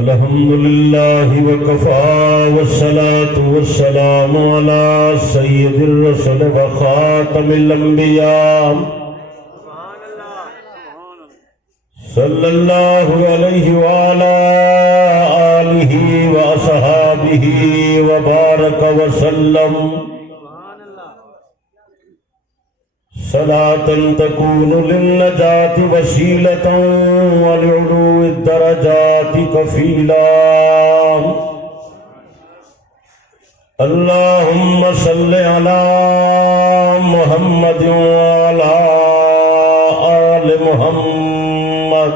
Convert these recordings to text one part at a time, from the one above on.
الحمد لله وكفى والصلاة والسلام على سيد الرسل وخاتم الأنبياء صلى الله عليه وعلى آله وأصحابه وبارك وسلم صلاة تكون للنجاة وسيلة ولعلو الدرجات كفيلا. اللهم صل على محمد وعلى آل محمد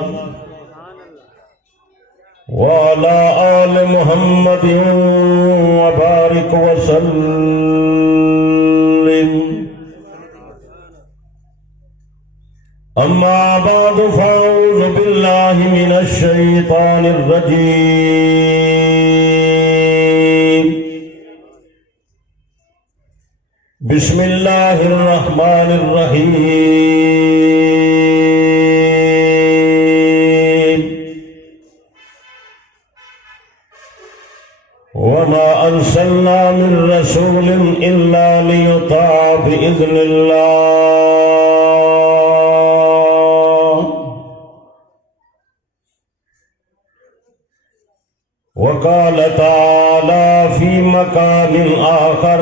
وعلى آل محمد وبارك وسلم. أما بعد فأعوذ بالله من الشيطان الرجيم. بسم الله الرحمن الرحيم. وما أرسلنا من رسول إلا ليطاع بإذن الله. وقال تعالى في مقام آخر: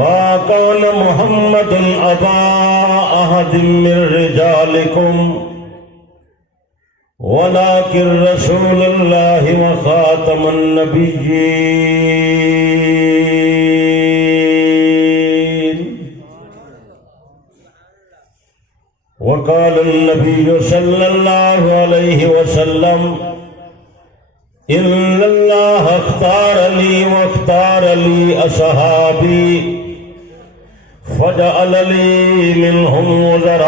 ما كان محمد أبا أحد من رجالكم ولكن رسول الله وخاتم النبيين. وقال النبي صلى الله عليه وسلم: إن الله اختار لي واختار لي أصحابي فجعل لي منهم وزراء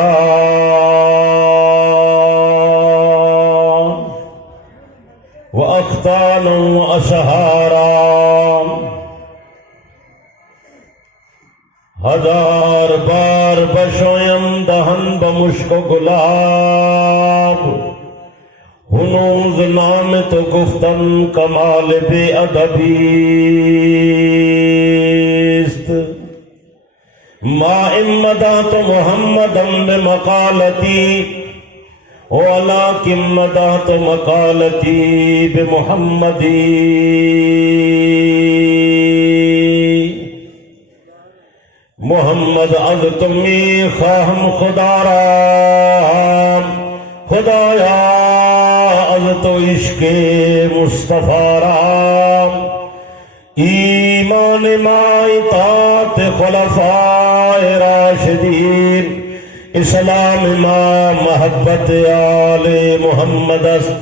وأختانا وأسهارا. ہزار بار بشویم دہن بمشک و گلاب، ہنوز نام تو گفتن کمال بے ادبیست. ما امدات محمدًا بمقالتی ولكن مدحت مقالتی بمحمدی. محمد از تمی خواہم خدا را، خدایا از تو عشق مصطفیٰ را. ایمان ما اطاعت خلفاء راشدین، اسلام ما محبت آل محمد است.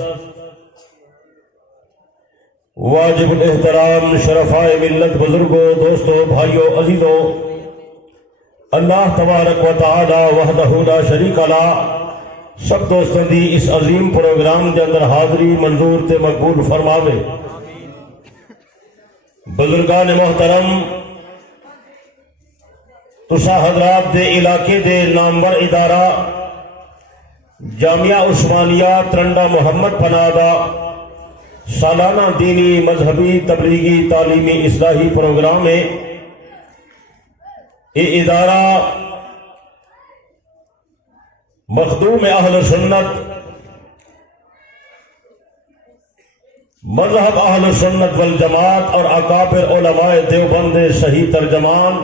واجب الاحترام شرفائے ملت، بزرگوں، دوستوں، بھائیوں، عزیزوں، اللہ تبارک و تعالی وحدہ لا شریک لا سب دوستوں دی اس عظیم پروگرام کے اندر حاضری منظور تے مقبول فرماوے. بزرگان محترم، تسا حضرات دے علاقے دے نامور ادارہ جامعہ عثمانیہ ترنڈا محمد پناہ دا سالانہ دینی مذہبی تبلیغی تعلیمی اصلاحی پروگرام ہے. یہ ادارہ مخدوم اہل سنت، مذہب اہل سنت والجماعت اور اکابر علماء دیوبند صحیح ترجمان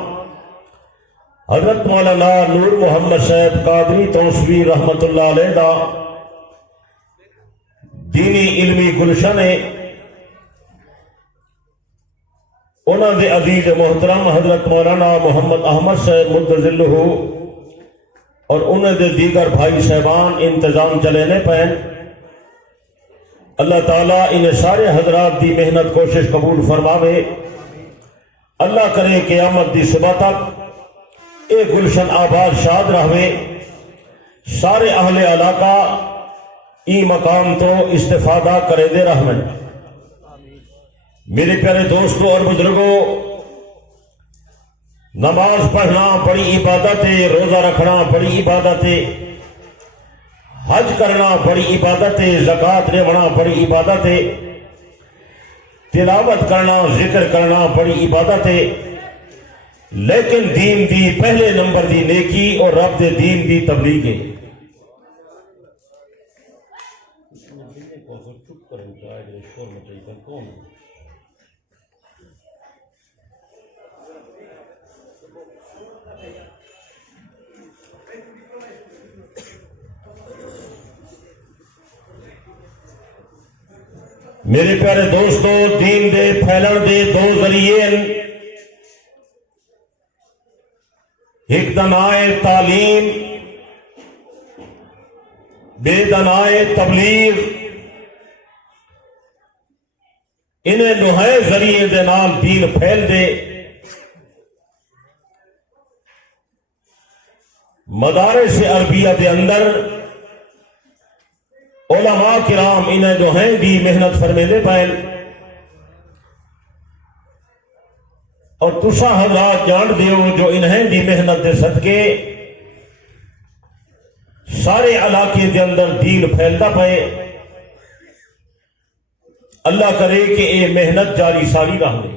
حضرت مولانا نور محمد صاحب قادری توسوی رحمت اللہ علیہ دا دینی علمی گلشن ہے. انہوں نے عزیز محترم حضرت مولانا محمد احمد صاحب مدظلہ اور انہوں نے دیگر بھائی صاحبان انتظام چلینے پہن. اللہ تعالیٰ انہیں سارے حضرات دی محنت کوشش قبول فرماوے. اللہ کرے قیامت دی صبح تک اے گلشن آباد شاد رہوے. سارے اہل علاقہ ای مقام تو استفادہ کرے دے رحمن. میرے پیارے دوستوں اور بزرگوں، نماز پڑھنا بڑی عبادت ہے، روزہ رکھنا بڑی عبادت ہے، حج کرنا بڑی عبادت ہے، زکات دینا بڑی عبادت ہے، تلاوت کرنا ذکر کرنا بڑی عبادت ہے، لیکن دین دی پہلے نمبر دی نیکی اور رب دے دین دی تبلیغ ہے۔ میرے پیارے دوستو، دین دے پھیلن دے دو ذریعے ہیں، ایک دنائے تعلیم، بے دنائے تبلیغ۔ انہیں نوہے ذریعے دے نال دین پھیل دے۔ مدارس عربیہ دے اندر علماء کرام انہیں جو ہیں دی محنت فرمیندے پائیں، اور تسا حضرات جان دیو جو انہیں دی محنت دے صدقے سارے علاقے دے اندر دین پھیلتا پائے۔ اللہ کرے کہ یہ محنت جاری ساری رہ دے۔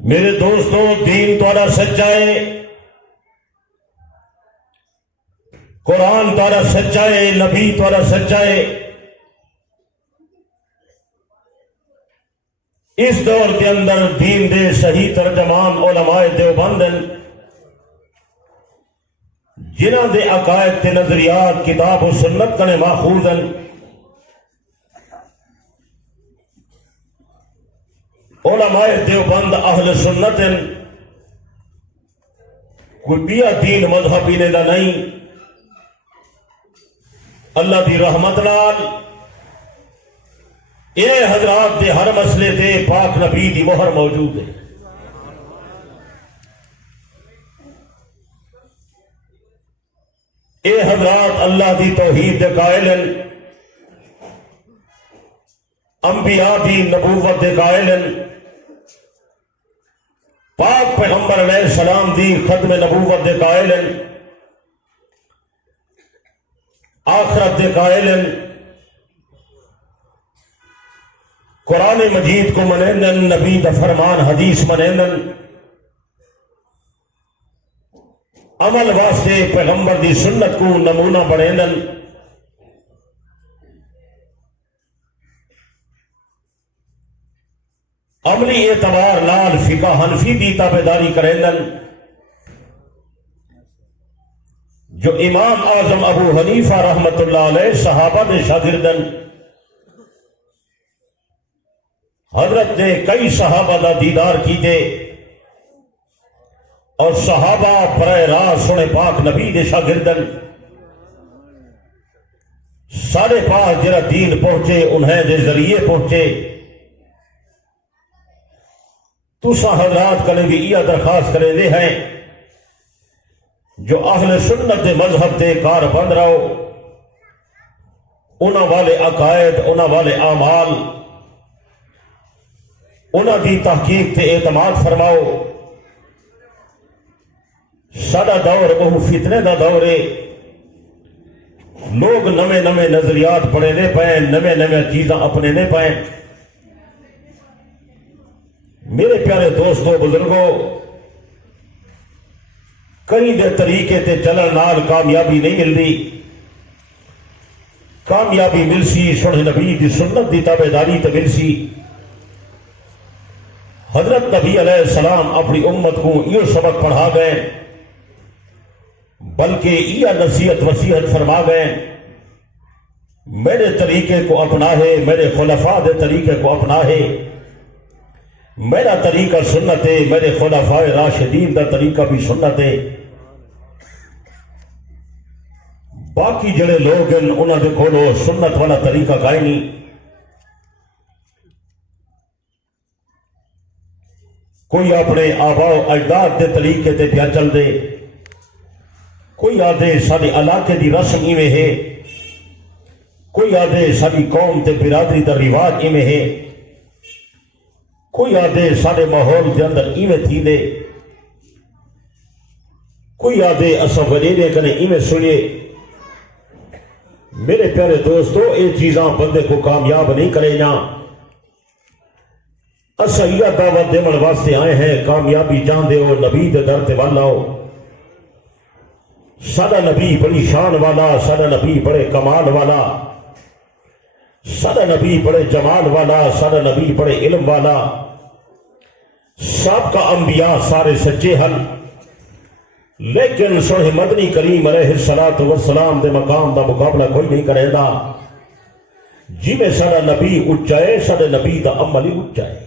میرے دوستو، دین تھوڑا سچا ہے، قرآن تھوڑا سچا ہے، نبی تھوڑا سچا ہے۔ اس دور کے اندر دین دے صحیح ترجمان علماء دیوبند ہیں، جنہاں دے عقائد تے نظریات کتاب و سنت کنے ماخوذ ہیں۔ علماء دیوبند اہل سنت ہیں، کوئی بیا دین مذہب انہیں دا نہیں۔ اللہ دی رحمت نال یہ حضرات دے ہر مسئلے تے پاک نبی دی مہر موجود ہے۔ اے حضرات اللہ دی توحید دے قائل ہیں، انبیاء دی نبوت دے قائل ہیں، پاک پیغمبر علیہ السلام دی ختم نبوت دے قائل ہیں، آخرت دے قائل ہیں، قرآن مجید کو منیندن، نبی دا فرمان حدیث منیندن، عمل واسطے پیغمبر دی سنت کو نمونہ بڑھیندن۔ عملی اعتبار نال فقہ حنفی دی تابعداری کریندن، جو امام اعظم ابو حنیفہ رحمت اللہ علیہ صحابہ دے شاگردن۔ حضرت نے کئی صحابہ دا دیدار کیتے، اور صحابہ براہ راست سنے پاک نبی دے شاگردن۔ سارے پاس جرا دین پہنچے انہیں دے ذریعے پہنچے۔ تسا حضرات کنے بھی یہ درخواست کرے دے ہیں جو اہل سنت دے مذہب دے کار بند رہو، انہاں والے عقائد، انہاں والے اعمال، انہاں دی تحقیق تے اعتماد فرماؤ۔ سادہ دور بہو فتنے دا دور ہے، لوگ نمے نمے نظریات پڑھے نے پائیں، نمے نمے چیزاں اپنے نے پائیں۔ میرے پیارے دوستو بزرگوں، کئی دے طریقے تے چلن نال کامیابی نہیں ملتی۔ کامیابی ملسی سنہ نبی دی سنت دی تابعداری تے ملسی۔ حضرت نبی علیہ السلام اپنی امت کو یہ سبق پڑھا گئے، بلکہ یہ نصیحت وصیحت فرما گئے، میرے طریقے کو اپنا ہے، میرے خلفاء دے طریقے کو اپنا ہے، میرا طریقہ سنت ہے، میرے خلفاء راشدین دا طریقہ بھی سنت ہے۔ باقی جڑے لوگ ہیں انہوں نے کھولو سنت والا طریقہ کائیں نہیں۔ کوئی اپنے آباء و اجداد دے طریقے تے پیا چل دے، کوئی آدھے سارے علاقے دی رسم ایویں ہے، کوئی آدھے ساری قوم تے برادری دا رواج ایویں ہے، کوئی آدھے سارے ماحول کے اندر ایویں تھی دے، کوئی آدھے اساں وڈیرے کنے ایویں سنیے۔ میرے پیارے دوستو، یہ چیزاں بندے کو کامیاب نہیں کرے نا۔ اساں یہ دعوت دیون واسطے آئے ہیں، کامیابی چاہندے ہو نبی دے در تے ول آؤ۔ ساڈا نبی بڑی شان والا، ساڈا نبی بڑے کمال والا، ساڈا نبی بڑے جمال والا، ساڈا نبی بڑے علم والا۔ سابقہ انبیاء سارے سچے ہن، لیکن سونے مدنی کریم علیہ الصلوۃ والسلام دے مقام دا مقابلہ کوئی نہیں کرے گا۔ جی میں ساڈا نبی اچا ہے، ساڈے نبی دا عمل ہی اچا ہے۔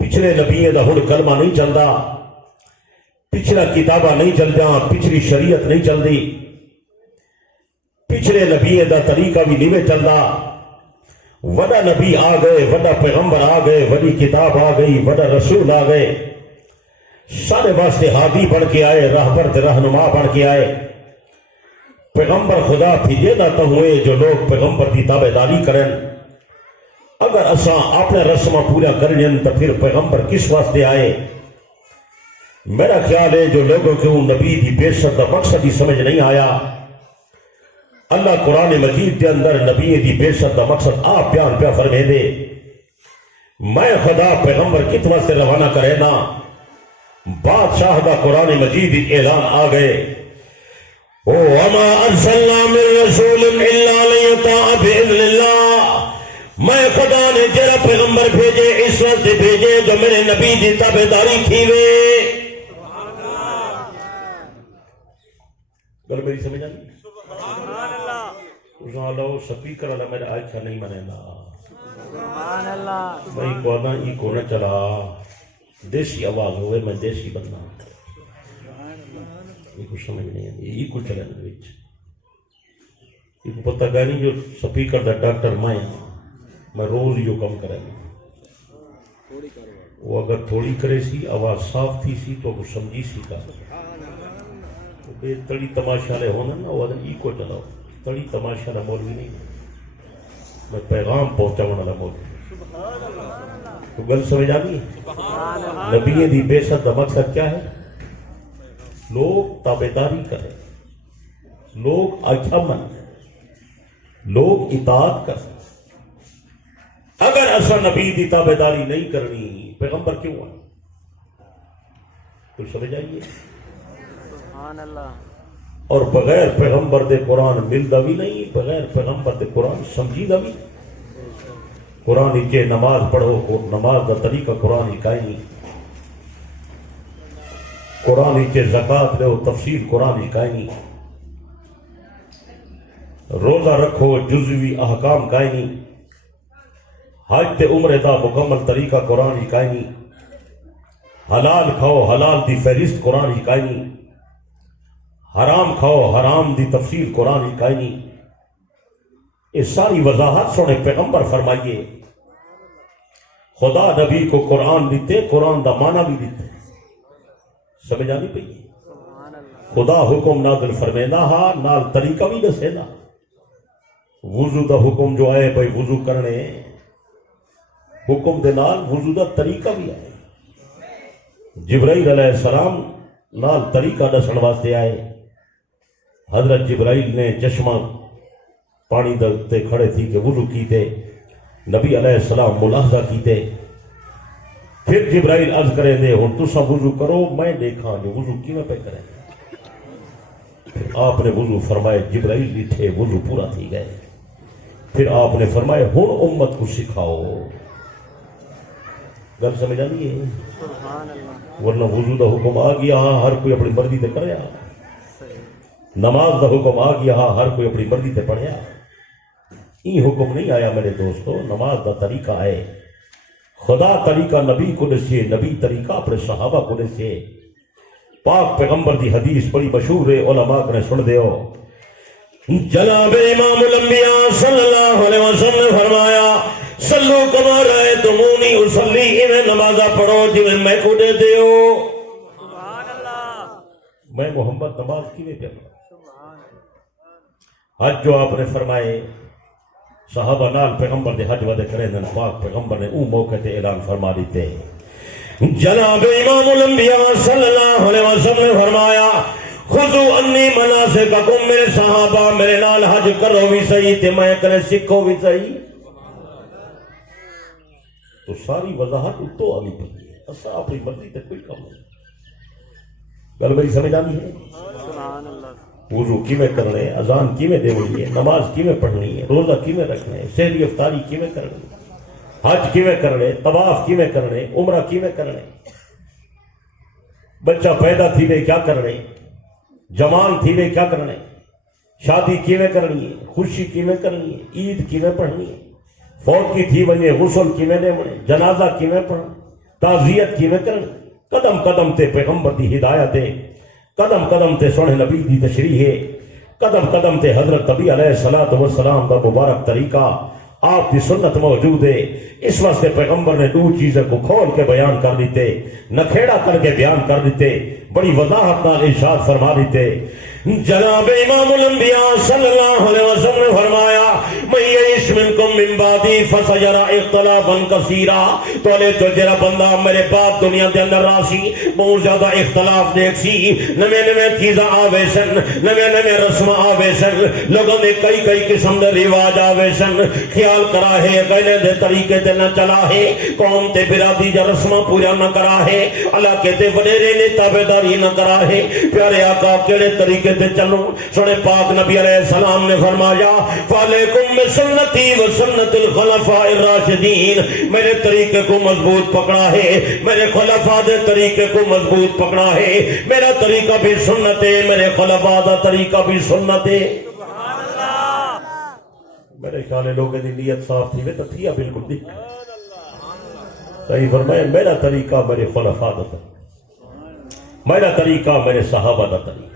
پچھلے نبی دا ہن کلمہ نہیں چلدا، پچھلا کتاباں نہیں چلدا، پچھلی شریعت نہیں چلدی، پچھلے نبی دا طریقہ بھی نہیں چلدا۔ وڈا نبی آ گئے، وڈا پیغمبر آ گئے، وڈی کتاب آ گئی، وڈا رسول آ گئے، سارے واسطے ہادی بن کے آئے، راہبر تے رہنما بن کے آئے۔ پیغمبر خدا بھیجے نہ تو ہوئے جو لوگ پیغمبر کی تابع داری کریں۔ اگر اساں اپنے رسمہ پورا کریں تو پھر پیغمبر کس واسطے آئے؟ میرا خیال ہے جو لوگوں کو نبی کی بعثت کا مقصد ہی سمجھ نہیں آیا۔ اللہ قرآن مجید کے اندر نبی کی بعثت کا مقصد آپ بیان پہ فرمے دے، میں خدا پیغمبر کت واسطے روانہ کرے نا۔ بادشاہ دا قرآن مجید اعلان آ گئے، وَمَا أَرْسَلْنَا مِن رَّسُولٍ إِلَّا لِيُطَاعَ بِإِذْنِ اللَّهِ، میں خدا نے جڑا پیغمبر بھیجے اس واسطے بھیجے جو میرے نبی دی تابعداری کیوے۔ گل میری سمجھ آئی؟ سبحان اللہ۔ اساں لو سپیکر والا میرا اچھا نہیں منے نا، سبحان اللہ۔ بھائی کونا ای کونا چلا، دیسی آواز ہوئے، میں دیسی بننا، یہ کچھ سمجھ نہیں آتی، یہ کچھ چلے نا وچ، یہ پتہ گا نہیں جو سپیکر دا ڈاکٹر میں روز یہ کم کرے گا۔ وہ اگر تھوڑی کرے سی آواز صاف تھی سی تو وہ سمجھی سی کا بے تڑی تماشا لے ہونا نا، وہ ای کو چلاؤ، تڑی تماشا لے مولوی نہیں، میں پیغام پہنچاؤں والا مولوی۔ تو گل سمجھ آنی ہے؟ نبی دی بعثت کا مقصد کیا ہے؟ لوگ تابعداری کریں، لوگ اچھا منیں، لوگ اطاعت کریں۔ اگر ایسا نبی دی تابعداری نہیں کرنی، پیغمبر کیوں ہے؟ کچھ سمجھ آئیے؟ سبحان اللہ۔ اور بغیر پیغمبر دے قرآن ملدا بھی نہیں، بغیر پیغمبر دے قرآن سمجھیدا بھی۔ قرآن کے نماز پڑھو، نماز دا طریقہ قرآن کا ہی نہیں۔ قرآن کے زکات لو، تفسیر قرآن کا ہی نہیں۔ روزہ رکھو، جزوی احکام کا ہی نہیں۔ حج تے عمرے دا مکمل طریقہ قرآن کا ہی نہیں۔ حلال کھاؤ، حلال دی فہرست قرآن کا ہی نہیں۔ حرام کھاؤ، حرام دی تفسیر قرآن کا ہی نہیں۔ یہ ساری وضاحت سونے پیغمبر فرمائیے۔ خدا نبی کو قرآن دیتے، قرآن دا معنی بھی دیتے، سمجھ آنی پئی؟ خدا حکم نازل فرمینا ہا، نال طریقہ بھی دسے نا۔ وضو دا حکم جو آئے بھائی وضو کرنے، حکم دے نال وضو دا طریقہ بھی آئے۔ جبرائیل علیہ السلام نال طریقہ دسن واسطے آئے۔ حضرت جبرائیل نے چشمہ پانی تے کھڑے تھی کہ وضو کیتے، نبی علیہ السلام ملاحظہ کیتے۔ پھر جبرائیل عرض کرے دے ہن تساں وضو کرو، میں دیکھاں جو وضو کیویں پہ کریں۔ پھر آپ نے وضو فرمائے، جبرائیل ڈٹھے وضو پورا تھی گئے۔ پھر آپ نے فرمائے ہن امت کو سکھاؤ۔ گل سمجھ آئی ہے؟ ورنہ وضو دا حکم آ گیا، ہر کوئی اپنی مرضی تے کریا۔ نماز دا حکم آ گیا، ہر کوئی اپنی مرضی تے پڑھیا۔ یہ حکم نہیں آیا میرے دوستو، نماز دا طریقہ ہے۔ خدا طریقہ نبی کو دسے، نبی طریقہ اپنے صحابہ کو دسے۔ پاک پیغمبر دی حدیث بڑی مشہور ہے، علماء نے سن دیو۔ جناب امام الانبیاء صلی اللہ علیہ وسلم نے فرمایا، صلو کما رأیتمونی اصلی، انہیں نمازہ پڑھو جنہیں میں کو دے دیو۔ میں محمد نماز کیویں پڑھا؟ حج جو آپ نے فرمائے صحابہ نال پیغمبر دے حج ودے کرے دن پاک پیغمبر نے او موقع تے اعلان فرما دیتے جناب امام الانبیاء صلی اللہ علیہ وسلم نے فرمایا خذو انی مناسککم، میرے صحابہ میرے نال حج کرو بھی صحیح تے میں کرے سکھو بھی صحیح۔ تو ساری وضاحت اتو آنی پڑی ہے، اسا اپنی مرضی تے کوئی کام نہیں۔ گل میری سمجھ آنی ہے؟ وضو کیویں کرنے، اذان کیویں دینی ہے، نماز کیویں پڑھنی ہے، روزہ کیویں رکھنا ہے، سحری افطاری کیویں کرنی ہے، حج کیویں کرنے، طواف کیویں کرنے، عمرہ کیویں کرنے، بچہ پیدا تھی وے کیا کرنے، جوان تھی وے کیا کرنے، شادی کیویں کرنی ہے، خوشی کیویں کرنی ہے، عید کیویں پڑھنی ہے، فوت کی تھی ونجے غسل کیویں دیونے، جنازہ کیویں پڑھنا، تعزیت کیویں کرنی، قدم قدم تے پیغمبر دی ہدایت ہے، قدم قدم تے سونے نبی دی تشریح ہے، قدم قدم تے حضرت نبی علیہ الصلوۃ والسلام دا مبارک طریقہ آپ کی سنت موجود ہے۔ اس واسطے پیغمبر نے دو چیزیں کو کھول کے بیان کر دیتے، نکھیڑا کر کے بیان کر دیتے، بڑی وضاحت نال ارشاد فرما دیتے۔ جناب امام الانبیاء صلی اللہ علیہ وسلم نے فرمایا من یعش منکم من بعدی فسیرا اختلافا کثیرا، تو جڑا بندہ میرے بعد دنیا دے اندر راسی بہت زیادہ اختلاف دیکھ سی، نویں نویں چیزاں آوے سن، نویں نویں رسم آوے سن، لوگوں نے کئی کئی قسم دے رواج آوے سن، خیال کرا ہے گلے دے طریقے تے نہ چلا ہے، قوم تے برادری جا رسماں پورا نہ کرا ہے، علاقے تے وڈیرے نے تابعداری نہ کرا ہے۔ پیارے آقا کیڑے طریقے تے چلوں؟ سونے پاک نبی علیہ السلام نے فرمایا فعلیکم بسنتی و سنت الخلفاء الراشدین، میرے طریقے کو مضبوط پکڑا ہے، میرے خلفاء دے طریقے کو مضبوط پکڑا ہے، میرا طریقہ بھی سنت ہے، میرے خلفاء دا طریقہ بھی سنت ہے۔ میرے خیال ہے لوگوں کی نیت صاف تھی تو تھیا بالکل دکھ صحیح فرمایا میرا طریقہ میرے خلفاء دا طریقہ، میرا طریقہ میرے صحابہ دا طریقہ۔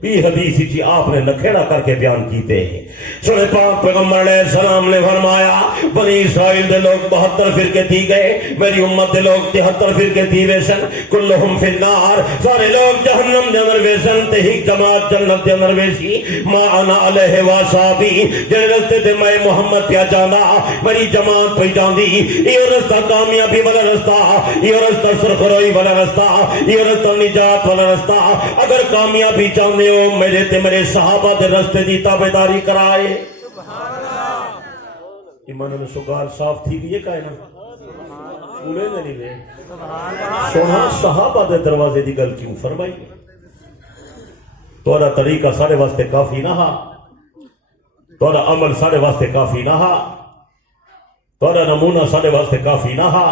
بھی حدیث ہی آپ نے نکھیڑا کر کے بیان کیتے ہیں۔ سنے پاک پیغمبر علیہ السلام نے فرمایا بنی اسرائیل دے لوگ 72 فرقے تھی گئے، میری امت دے لوگ 73 فرقے تھی ویسن، کلہم فی النار، سارے لوگ جہنم دے اندر ویسن تے ہی جماعت جنت دے اندر ویسی۔ ما انا علیہ وصحابی، جڑے رستے تے میں محمد پیا جاندا میری جماعت پہ جاندی، یہ رستہ کامیابی والا رستہ، یہ رستہ سرخروئی والا رستہ، یہ رستہ نجات والا رستہ۔ اگر کامیابی چاہندے میرے تے میرے صحابہ دے رستے دی تابعداری کرائے۔ ایمان میں سگال صاف تھی بھی یہ کائنا سنے نہیں لے سونا صحابہ دے دروازے دی گل کیوں فرمائی؟ تورا طریقہ سارے واسطے کافی نہ ہا، تورا عمل سارے واسطے کافی نہ ہا، تورا نمونہ سارے واسطے کافی نہ ہا۔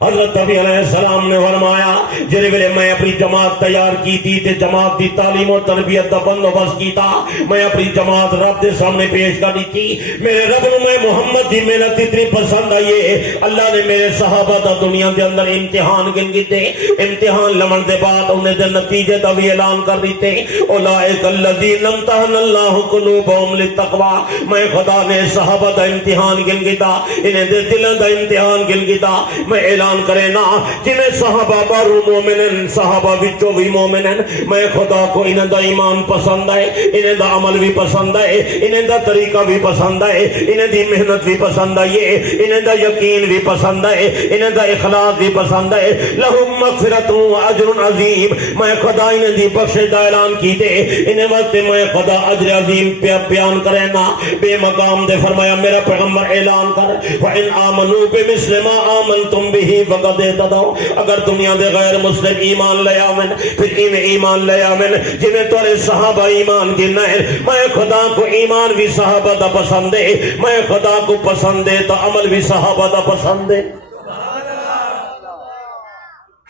حضرت نبی علیہ السلام نے فرمایا جڑے ویلے میں اپنی جماعت تیار کی تھی تے جماعت دی تعلیم و تربیت دا بندوبست کیتا، میں اپنی جماعت رب دے سامنے پیش کر دی تھی۔ میرے رب نو میں محمد دی محنت اتنی پسند آئی ہے، اللہ نے میرے صحابہ دا دنیا دے اندر امتحان گن کیتے، امتحان لمن دے بعد انہیں دے نتیجے دا بھی اعلان کر دیتے، اولئک الذین امتحن اللہ قلوبہم للتقوی، میں خدا نے صحابہ دا امتحان گن کیتا، انہیں دے دلوں دا امتحان گن کیتا، میں اعلان کرے نا جنہیں صحابہ بارو مومنن، صحابہ وچوں بھی مومنن، میں خدا کو انہیں دا ایمان پسند ہے، انہیں دا عمل بھی پسند ہے، انہیں دا طریقہ بھی پسند ہے، انہیں دی محنت بھی پسند ہے، انہیں دا یقین بھی پسند ہے، انہیں دا اخلاص بھی پسند ہے۔ لہم مغفرت و اجر عظیم، میں خدا انہیں دی بخشش دا اعلان کیتے، انہیں واسطے میں خدا اجر عظیم بیان کرے نا۔ بے مقام دے فرمایا میرا پیغمبر اعلان کر وَإِنْ آمَنُوا بِمِثْلِ مَا آمَنْتُمْ بِهِ فقط اهتدوا، اگر دنیا دے غیر مسلم ایمان لے آمن پھر ایمان لے آمن جنہیں تورے صحابہ ایمان گنا ہے، میں خدا کو ایمان بھی صحابہ دا پسند ہے، میں خدا کو پسند ہے تو عمل بھی صحابہ دا پسند ہے۔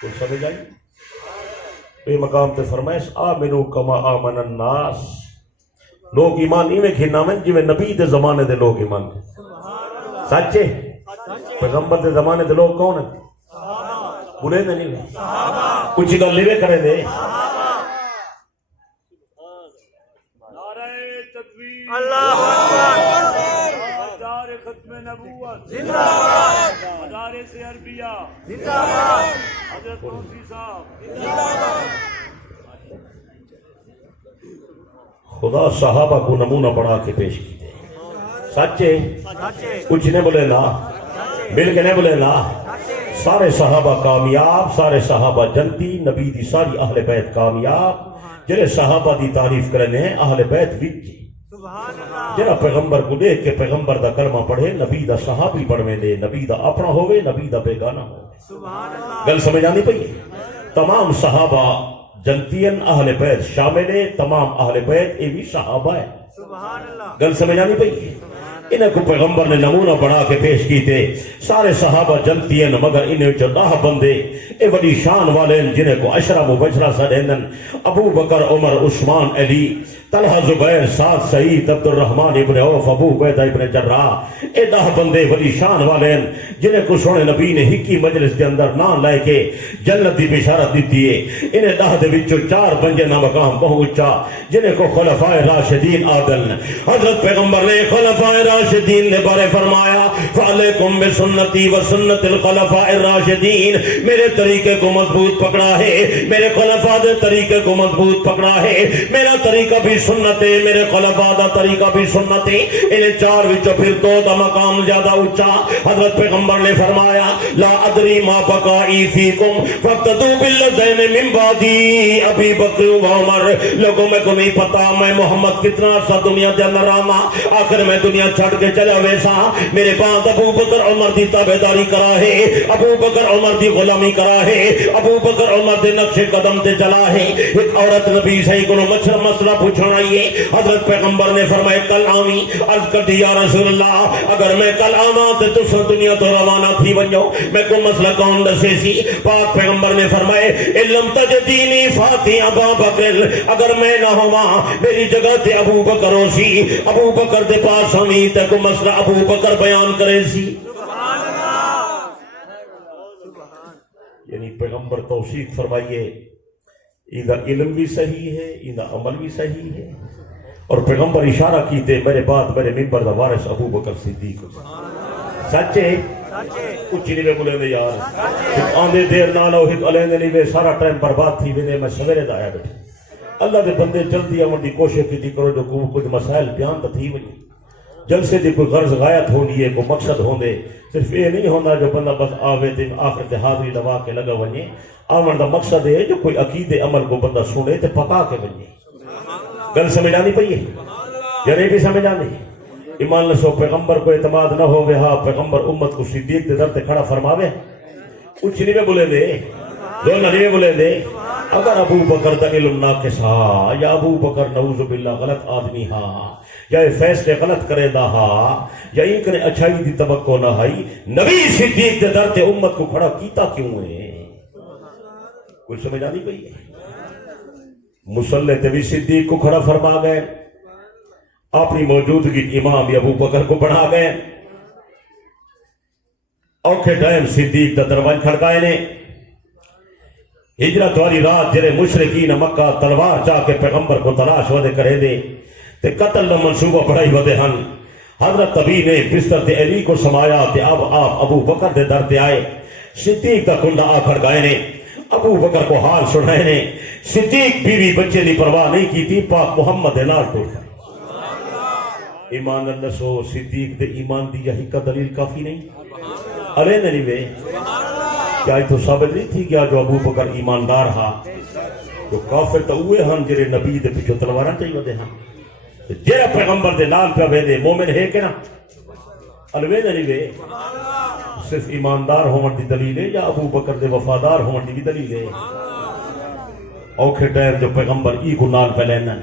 تو سمجھ آئی؟ بے مقام تے فرمائش آمنو کما آمن الناس، لوگ ایمان ایویں گھنا میں جویں نبی دے زمانے دے لوگ ایمان سچے پیغمبر دے زمانے دے لوگ کون ہیں؟ بولے دے نہیں کچھ گل نہیں کریں دے۔ اللہ اکبر، ختم نبوت زندہ باد، مدارس عربیہ زندہ باد، حضرت مفتی صاحب زندہ باد۔ خدا صحابہ کو نمونہ بنا کے پیش کیتے سچے کچھ نہیں بولے نا مل کے نہیں بولے نا سارے صحابہ کامیاب سارے صحابہ جنتی نبی دی ساری اہل بیت کامیاب جنہیں صحابہ دی تعریف کرنے ہیں اہل بیت وچ جنہ پیغمبر کو دیکھ کے پیغمبر دا کلمہ پڑھے نبی دا صحابی بڑھویں دے نبی دا اپنا ہوئے نبی دا بیگانہ ہوئے گل سمجھ آنی پئی تمام صحابہ جنتین اہل بیت شامل ہے تمام اہل بیت یہ بھی صحابہ ہے گل سمجھ آنی پئی انہیں کو پیغمبر نے نمونہ بنا کے پیش کیتے سارے صحابہ جنتی ہیں مگر انہیں جو 10 بندے اے بڑی شان والے جنہیں کو عشرہ مبشرہ سدینن ابو بکر عمر عثمان علی طلحہ زبیر سعد سعید عبد الرحمن ابن عوف ابو عبیدہ ابن جراح اے 10 بندے بڑی شان والے جنہیں کو سونے نبی نے ہکی مجلس کے اندر نام لائے کے جنت دی بشارت دیتی ہے انہیں 10 دے وچوں 4 بنجے نہ مقام پہنچا جنہیں کو خلفائے راشدین عادل حضرت پیغمبر نے خلفائے راشدین نے بارے فرمایا فعلیکم بسنتی و سنت الخلفاء الراشدین میرے طریقے کو مضبوط پکڑا ہے میرے خلفاء دے طریقے کو مضبوط پکڑا ہے میرا طریقہ بھی سنت ہے میرے خلفاء دا طریقہ بھی سنت ہے انہیں 4 وچوں پھر 2 دا مقام زیادہ اونچا حضرت پیغمبر نے فرمایا لا ادری ما بقائی فیکم فاقتدوا بالذین من بعدی ابی بکر و عمر لوگوں میں کو نہیں پتا میں محمد کتنا عرصہ دنیا دے اندر رہا آخر میں دنیا چھڑ کے چلا ویسا میرے بعد ابو بکر عمر دی تابعداری کرا ہے ابو بکر عمر دی غلامی کرا ہے ابو بکر عمر دے نقش قدم تے چلا ہے ایک عورت نبی صحیح کو مسئلہ پوچھنا آئیے حضرت پیغمبر نے فرمایا کل آمی عرض کر دی یا رسول اللہ اگر میں کل آما تو تس دنیا تو روانہ تھی ونجو میں کو مسئلہ کون دسے سی پاک پیغمبر نے فرمائے علم تجدینی فاتی ابا بکر اگر میں نہ ہوا میری جگہ تے ابو بکر ہو سی ابو بکر دے پاس ہمیں تے کو مسئلہ ابو بکر بیان کرے سی یعنی پیغمبر توصیف فرمائیے ادھر علم بھی صحیح ہے ادھر عمل بھی صحیح ہے اور پیغمبر اشارہ کیتے میرے بعد میرے منبر دا وارث ابو بکر صدیق سچے کچھ نہیں بولے دے یار آندے دیر نہ لو ہک علیندے نہیں وے سارا ٹائم برباد تھی وے میں سویرے دا آیا بیٹھے اللہ دے بندے جلدی آمن دی کوشش کی کرو جو کچھ مسائل بیان تو تھی وجہ جلسے دی کوئی غرض غایت ہونی ہے کوئی مقصد ہوندے صرف یہ نہیں ہونا جو بندہ بس آوے تے آخر تے حاضری لوا کے لگا ونجے آمن دا مقصد ہے جو کوئی عقید عمل کو بندہ سنے تے پکا کے ونجے گل سمجھ آنی پئی ہے یا نہیں بھی سمجھ آنی ایمان لسو پیغمبر کو اعتماد نہ ہوئے ہاں پیغمبر امت کو صدیق دے در تے کھڑا فرماوے کچھ نہیں میں بولے دے جو نہیں میں بولے دے اگر ابو بکر دا علم ناقص ہا یا ابو بکر نعوذ باللہ غلط آدمی ہا یا فیصلے غلط کرے دا ہا یا ان کنے اچھائی دی توقع نہ ہائی نبی صدیق دے در تے امت کو کھڑا کیتا کیوں ہے کچھ سمجھ آنی پئی ہے مصلی تے بھی صدیق کو کھڑا فرما گئے اپنی موجودگی امام ابو بکر کو بڑھا گئے اوکھے ٹائم صدیق دا دروازہ کھڑکائے نے ہجرت والی رات جرے مشرکین مکہ تلوار چاہ کے پیغمبر کو تلاش ودے کرے دے تے قتل نہ منصوبہ پڑھائی ودے ہن حضرت طبی نے بستر تے علی کو سمایا تے اب آپ ابو بکر دے در تے آئے صدیق دا کنڈا آ کھڑکائے نے ابو بکر کو حال سنائے نے صدیق بیوی بچے لی پرواہ نہیں کی تھی پاک محمد دے نال ٹوٹ ایمان نسو صدیق دے ایمان دی یہی کا دلیل کافی نہیں ارے نہیں وے کیا یہ تو ثابت نہیں تھی کیا جو ابو بکر ایماندار ہا جو کافر تو ہوئے ہن جرے نبی دے پیچھے تلواراں چاہیے دے ہن جرے پیغمبر دے نال پہ وے دے مومن ہے کہ نا الوے نہیں وے صرف ایماندار ہون دی دلیل ہے یا ابو بکر دے وفادار ہون دی دلیل ہے اوکھے ٹائم جو پیغمبر ای کو نال پہ لینا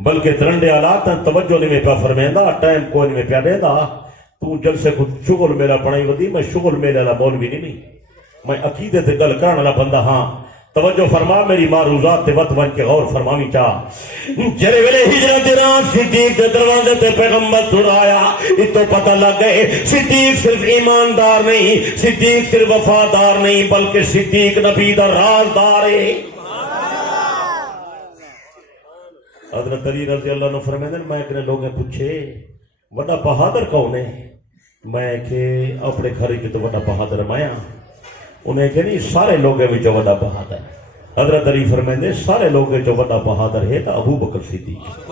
بلکہ ترنڈے آلات توجہ نہیں میں پہ فرمیندہ ٹائم کوئی نہیں میں پہ دیندہ تو جلسے کو شغل میرا پڑھائی ودی میں شغل میرا مولوی نہیں میں عقیدے تے گل کرن والا بندہ ہاں توجہ فرما میری معروضات تے وقت ون کے غور فرماوی چاہ جرے ویلے ہجرت دے رات صدیق دے دروازے تے پیغمبر چھڑایا اتو پتہ لگ گئے صدیق صرف ایماندار نہیں صدیق صرف وفادار نہیں بلکہ صدیق نبی دا رازدار ہے حضرت علی رضی اللہ عنہ فرمائے میں ایک نے لوگیں پوچھے بڑا بہادر کون ہے میں کہ اپنے گھر کی تو بڑا بہادر مایا انہیں کہ نہیں سارے لوگیں بھی جو بڑا بہادر حضرت علی فرمائندے سارے لوگ جو بڑا بہادر ہے تو ابو بکر صدیق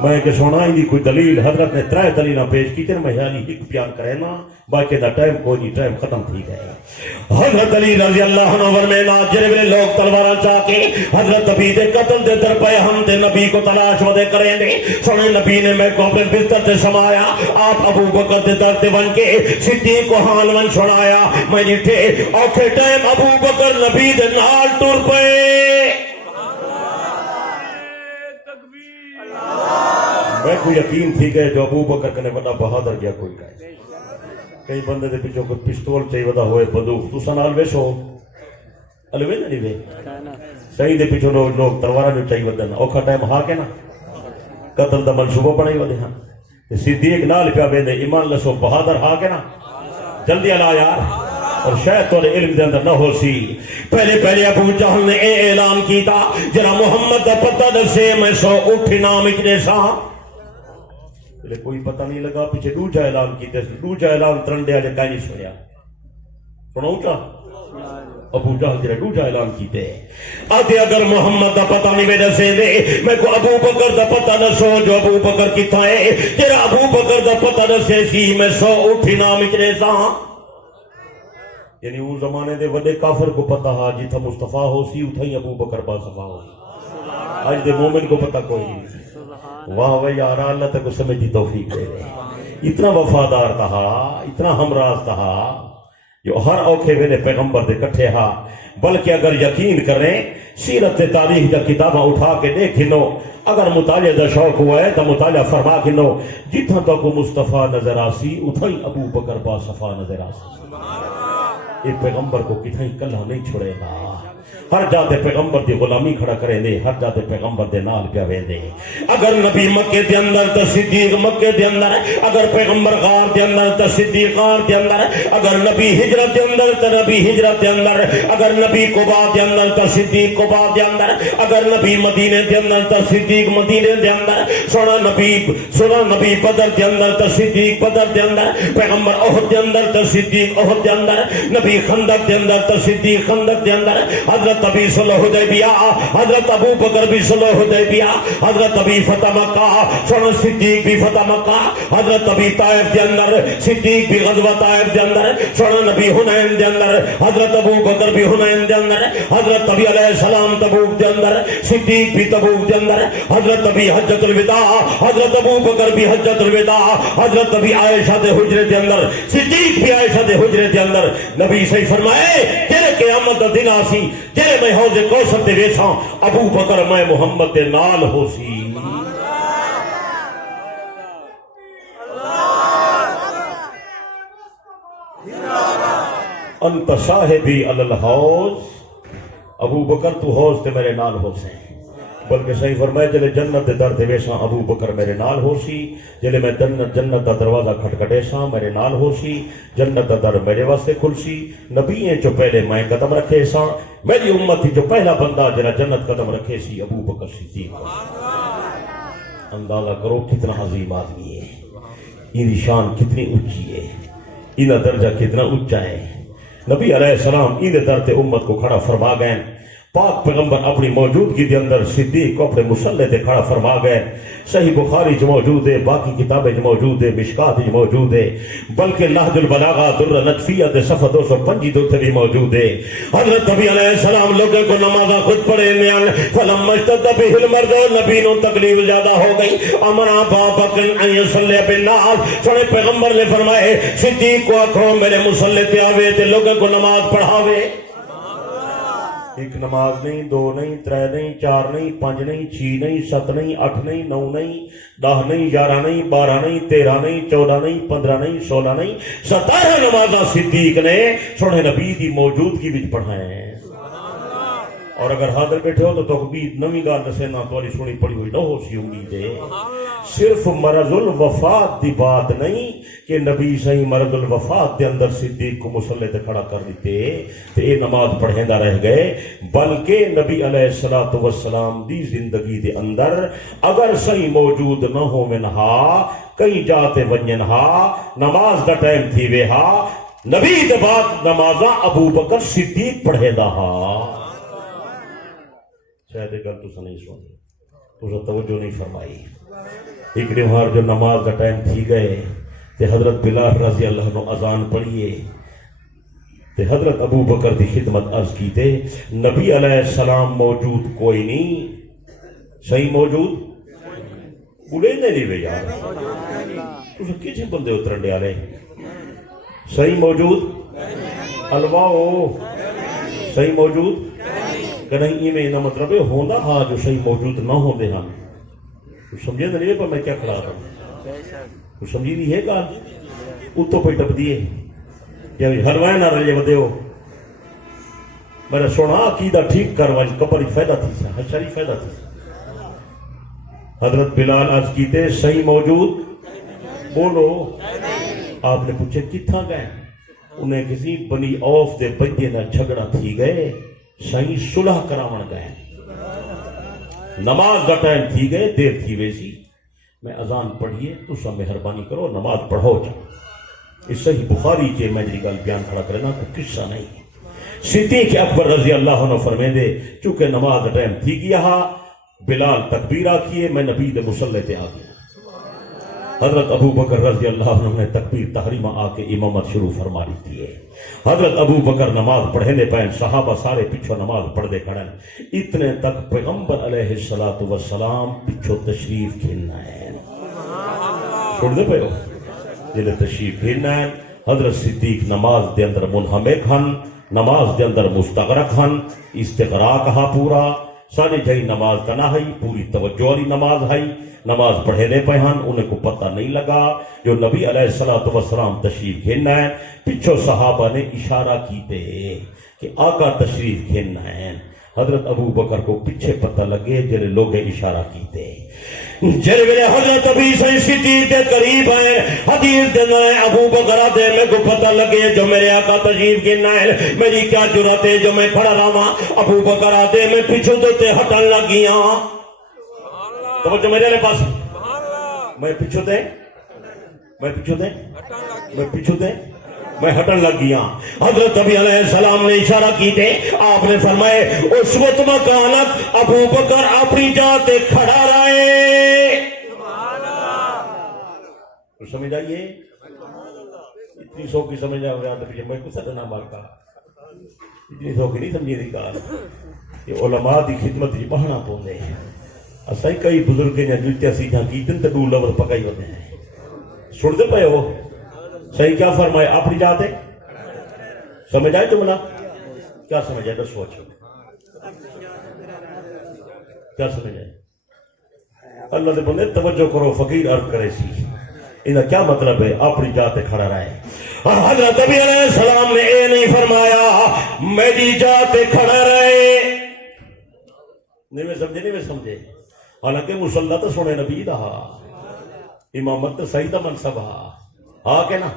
میں کہ سونا ہی کوئی دلیل حضرت نے 3 دلیل پیش کی تھی میں حالی ایک بیان کرے نا باقی دا ٹائم کوئی نہیں ٹائم ختم تھی گئے حضرت علی رضی اللہ عنہ فرمایا جڑے ویلے لوگ تلواراں چا کے حضرت نبی دے قتل دے در پے ہم تے نبی کو تلاش ودے کریں دے سونے نبی نے میں کو اپنے بستر تے سمایا آپ ابو بکر دے در تے بن کے صدیق کو حال من سنایا میں جٹھے اوکھے ٹائم ابو بکر نبی دے نال ٹر پے میں کو یقین تھی کہ جو ابو بکر کنے بڑا بہادر گیا کوئی کہے کئی بندے دے پیچھے کوئی پستول چاہیے ودا ہوئے بندوق تو سنال ویسو الوے نہیں وے صحیح دے پیچھے لوگ تلوارا جو چاہیے ودا نا اوکھا ٹائم ہا کے نا قتل دا منصوبہ بنائی ودے ہاں صدیق نال پیا ویندے ایمان لسو بہادر ہا کے نا جلدی علا یار اور شاید تو علم دے اندر نہ ہو سی پہلے ابو جہل نے اعلان کیتا جرا محمد دا پتہ دسے میں سو اٹھ نام اچنے سا کوئی پتہ نہیں لگا پیچھے دوجا اعلان کیتے دوجا اعلان ترنڈے والے کہیں نہیں سنیا سنو چا ابو جہل جرا دوجا اعلان کیتے آتے اگر محمد دا پتہ نہیں میرے سے دے میں کو ابو بکر دا پتہ دسو جو ابو بکر کیتا ہے جرا ابو بکر دا پتہ دسے سی میں سو اٹھ نام اچنے سا یعنی وہ زمانے دے وڈے کافر کو پتہ ہا جتھا مصطفیٰ ہو سی اتھا ہی ابو بکر با صفا ہو آج دے مومن کو پتہ کوئی نہیں واہ واہ یار اللہ تک کو سمجھی توفیق دے رہے اتنا وفادار تھا اتنا ہمراز تھا جو ہر اوکھے ویلے پیغمبر دے کٹھے ہا بلکہ اگر یقین کریں سیرت تاریخ دا کتابہ اٹھا کے دیکھنو اگر مطالعہ دا شوق ہوا ہے تو مطالعہ فرما کنو جتھا تک مصطفیٰ نظر آسی اتھا ہی ابو بکر با صفا نظر آسی یہ پیغمبر کو کتھا ہی کلہ نہیں چھوڑے گا ہر جاتے پیغمبر دی غلامی کھڑا کریں دے ہر جاتے پیغمبر دے نال پیا وے دے اگر نبی مکے دے اندر تا صدیق مکے دے اندر اگر پیغمبر غار دے اندر تا صدیق غار دے اندر اگر نبی ہجرت دے اندر تا نبی ہجرت دے اندر اگر نبی قبا دے اندر تا صدیق قبا دے اندر اگر نبی مدینے دے اندر تا صدیق مدینے دے اندر سونا نبی بدر دے اندر تا صدیق بدر دے اندر پیغمبر احد دے اندر تا صدیق احد دے اندر نبی خندق دے اندر تا صدیق خندق دے اندر حضرت ابی صلح حدیبیہ حضرت ابو بکر بھی صلح حدیبیہ حضرت ابی فتح مکہ سونا صدیق بھی فتح مکہ حضرت ابی طائف دے اندر صدیق بھی غزوہ طائف دے اندر سونا نبی حنین دے اندر حضرت ابو بکر بھی حنین دے اندر حضرت ابی علیہ السلام تبوک دے اندر صدیق بھی تبوک دے اندر حضرت ابی حجت الوداع حضرت ابو بکر بھی حجت الوداع حضرت ابی عائشہ دے حجرے دے اندر صدیق بھی عائشہ دے حجرے دے اندر نبی صحیح فرمائے تیرے قیامت دا دن آسی جے میں حوض کوثر تے ویساں ابو بکر میں محمد دے نال ہو سی انت صاحبی علی الحوض ابو بکر تو حوض تے میرے نال ہو سے بلکہ صحیح فرمائے جلے جنت دے در تے ویساں ابو بکر میرے نال ہو سی جلے میں جنت دا دروازہ کھٹکھٹے ساں میرے نال ہو سی جنت دا در میرے واسطے کھل سی نبی ہیں جو پہلے میں قدم رکھے ساں میری امت تھی جو پہلا بندہ جنہ جنت قدم رکھے سی ابو بکر صدیق اندازہ کرو کتنا عظیم آدمی ہے ان شان کتنی اونچی ہے ان درجہ کتنا اونچا ہے نبی علیہ السلام ان در تے امت کو کھڑا فرما گئے پاک پیغمبر اپنی موجودگی دے اندر صدیق کو اپنے مسلح تے کھڑا فرما گئے صحیح بخاری جو موجود ہے باقی کتابیں جو موجود ہے مشکات جو موجود ہے بلکہ نہج البلاغہ در نجفیہ دے صفحہ 205 دو بھی موجود ہے حضرت نبی علیہ السلام لوگوں کو نمازہ خود پڑھے نیال فلما اشتد بہ المرض نبی نو تکلیف زیادہ ہو گئی امر ابا بکر ان یصلی بالناس سنے پیغمبر نے فرمائے صدیق کو آکھو میرے مسلح تے آوے تے لوگوں کو نماز پڑھاوے ایک نماز نہیں دو نہیں ترے نہیں چار نہیں پانچ نہیں چھ نہیں ست نہیں اٹھ نہیں نو نہیں 10 نہیں 11 نہیں 12 نہیں 13 نہیں 14 نہیں 15 نہیں 16 نہیں 17 نمازاں صدیق نے سونے نبی دی موجودگی وچ پڑھائے اور اگر حاضر بیٹھے ہو تو بھی نویں گال دسے نہ تو سونی پڑھی ہوئی نہ ہو سی امید ہے صرف مرض الوفات دی بات نہیں کہ نبی صحیح مرض الوفات دے اندر صدیق کو مصلی تے کھڑا کر دیتے تے یہ نماز پڑھیندہ رہ گئے بلکہ نبی علیہ الصلوۃ والسلام دی زندگی دے اندر اگر صحیح موجود نہ ہو منہا کئی جاتے ونجنہا نماز دا ٹائم تھی وے ہا نبی دے بعد نمازاں ابو بکر صدیق پڑھے دا ہا شاید یہ گل تو نہیں سنی، تو توجہ نہیں فرمائی۔ ایک نہار جو نماز کا ٹائم تھی گئے تے حضرت بلال رضی اللہ عنہ اذان پڑھیے تے حضرت ابو بکر دی خدمت عرض کی تے نبی علیہ السلام موجود کوئی نہیں، صحیح موجود بولے نہیں وے یار تسا کسے بندے اترن دے والے صحیح موجود الواؤ صحیح موجود کہ نہیں؟ میں مطلب ہے ہوندا ہاں جو صحیح موجود نہ ہوندے ہاں، سمجھے نہیں پر میں کیا کھڑا رہا ہوں، سمجھی نہیں ہے گال اتو پہ ٹپ دیے یا ہلوائے نہ رلے ودے ہو میرا سونا عقیدہ ٹھیک کروائی کپڑی فائدہ تھی سا ہچاری فائدہ تھی سا۔ حضرت بلال عرض کیتے صحیح موجود بولو، آپ نے پوچھے کتھا گئے؟ انہیں کسی بنی اوف دے بجے نہ جھگڑا تھی گئے، صحیح صلح کراون گئے، نماز کا ٹائم تھی گئے، دیر تھی ویسی، میں اذان پڑھیے تو سب مہربانی کرو نماز پڑھو جا۔ اس صحیح بخاری کے میں جی گل بیان کھڑا کرنا تو قصہ نہیں۔ صدیق اکبر رضی اللہ عنہ فرمے دے چونکہ نماز کا ٹائم تھی گیا، بلال تکبیر آکھیے، میں نبی دے مصلی تے آ گیا۔ حضرت ابو بکر رضی اللہ عنہ نے تکبیر تحریمہ آ کے امامت شروع فرما لی تھی۔ حضرت ابو بکر نماز پڑھے لے پائیں، صحابہ سارے پچھو نماز پڑھ دے کھڑے، اتنے تک پیغمبر علیہ السلام پچھو تشریف کھیلنا ہے، چھوڑ دے پہ ہو جنہیں تشریف کھیلنا ہے۔ حضرت صدیق نماز دے اندر منہمک ہن، نماز دے اندر مستغرق ہن، استغراق ہا پورا سانی جائی نماز کا نہ ہی، پوری توجہ والی نماز ہے، نماز پڑھے لے پہن، انہیں کو پتہ نہیں لگا جو نبی علیہ السلام تشریف کھیلنا ہے۔ پچھو صحابہ نے اشارہ کیتے کہ آقا تشریف کھیلنا ہے۔ حضرت ابو بکر کو پیچھے پتہ لگے جنہیں لوگ اشارہ کیتے، جنہیں میرے حضرت ابی صدیق کے قریب ہیں، حدیث دینا ہے ابو بکر دے میں کو پتہ لگے جو میرے آقا تشریف کھیلنا ہے، میری کیا جرات ہے جو میں کھڑا رہا۔ ابو بکر دے میں پیچھو دیتے ہٹن لگیاں، توجہ میرے لے پاس، میں پیچھو دیں میں پیچھو دیں میں ہٹن لگ گیا۔ حضرت نبی علیہ السلام نے اشارہ کی تھے، آپ نے فرمائے اس وقت مکانت ابو بکر اپنی جاتے کھڑا رہے۔ تو سمجھ آئیے اتنی سو کی سمجھ آئے میں کچھ نہ مارکا اتنی سو کی نہیں سمجھی دی کار یہ علماء دی خدمت جی پہنا پوندے ہیں۔ اسائی کئی بزرگ نے جلتیا سیدھا کیتن تے دو لفظ پکائی ہوتے ہیں، سن دے پئے ہو صحیح کیا فرمائے اپنی جاتے سمجھ آئے جملہ کیا سمجھ آئے؟ دس سوچو کیا سمجھ آئے؟ اللہ دے بندے توجہ کرو، فقیر عرض کرے سی انہا کیا مطلب ہے اپنی جاتے کھڑا رہے۔ حضرت نبی علیہ السلام نے اے نہیں فرمایا میری جاتے کھڑا رہے، نہیں میں سمجھے حالانکہ مسلح تو سونے نبی دا امامت تو صحیح دا منصب ہاں کہ نا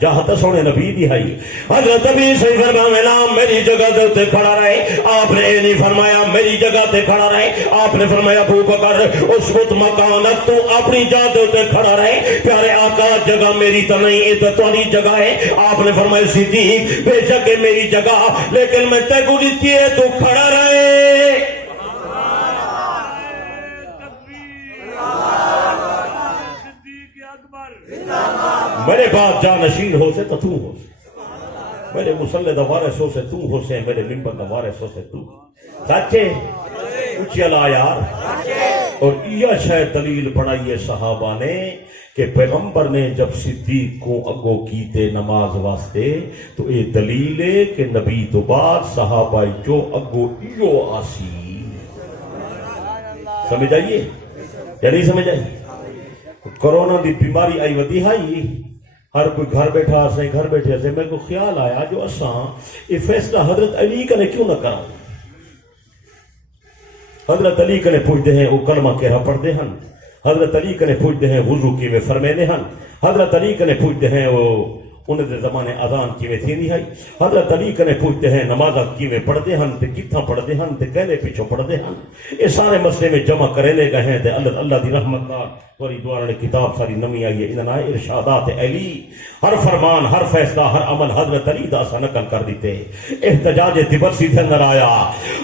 جہاں تو سونے نبی دی ہائی۔ حضرت نبی صحیح فرمایا نام میری جگہ دے تے کھڑا رہے، آپ نے اے نہیں فرمایا میری جگہ تے کھڑا رہے، آپ نے فرمایا ابو بکر اس وقت مکانت تو اپنی جگہ دے تے کھڑا رہے، پیارے آقا جگہ میری تو نہیں یہ تو تمہاری جگہ ہے۔ آپ نے فرمایا صدیق بے شک ہے میری جگہ لیکن میں تے کو دیتی ہے تو کھڑا رہے۔ میرے بعد جانشین ہو سے تو تو ہو سے، میرے مسلح دا وارث ہو سے تو ہو سے، میرے ممبر دا وارث ہو سے تو سچے اچھی اللہ یار۔ اور یہ شاید دلیل بنائیے صحابہ نے کہ پیغمبر نے جب صدیق کو اگو کیتے نماز واسطے تو یہ دلیل ہے کہ نبی تو بعد صحابہ جو اگو ایو آسی۔ سمجھ آئیے یا نہیں سمجھ آئیے؟ کرونا دی بیماری آئی ودی ہائی، ہر کوئی گھر بیٹھا سے گھر بیٹھے سے میں کو خیال آیا جو اساں یہ فیصلہ حضرت علی کا نے کیوں نہ کرا۔ حضرت علی کا نے پوچھتے ہیں وہ کلمہ کہہ پڑھتے ہیں، حضرت علی کا نے پوچھتے ہیں وضو کی میں فرمینے ہیں، حضرت علی کا نے پوچھتے ہیں وہ انہیں دے زمانے اذان کیویں تھیندی ہے حضرت علی کنے پوچھتے ہیں نماز کیویں پڑھتے ہیں تے کتھاں پڑھتے ہیں تے کہنے پیچھے پڑھتے ہیں یہ سارے مسئلے میں جمع کرنے گئے ہیں تے اللہ دی رحمت کا توری دوارا نے کتاب ساری نمی آئی ہے ادنا ارشادات علی ہر فرمان ہر فیصلہ ہر عمل حضرت علی دا سا نقل کر دیتے احتجاج تبرسی دے اندر آیا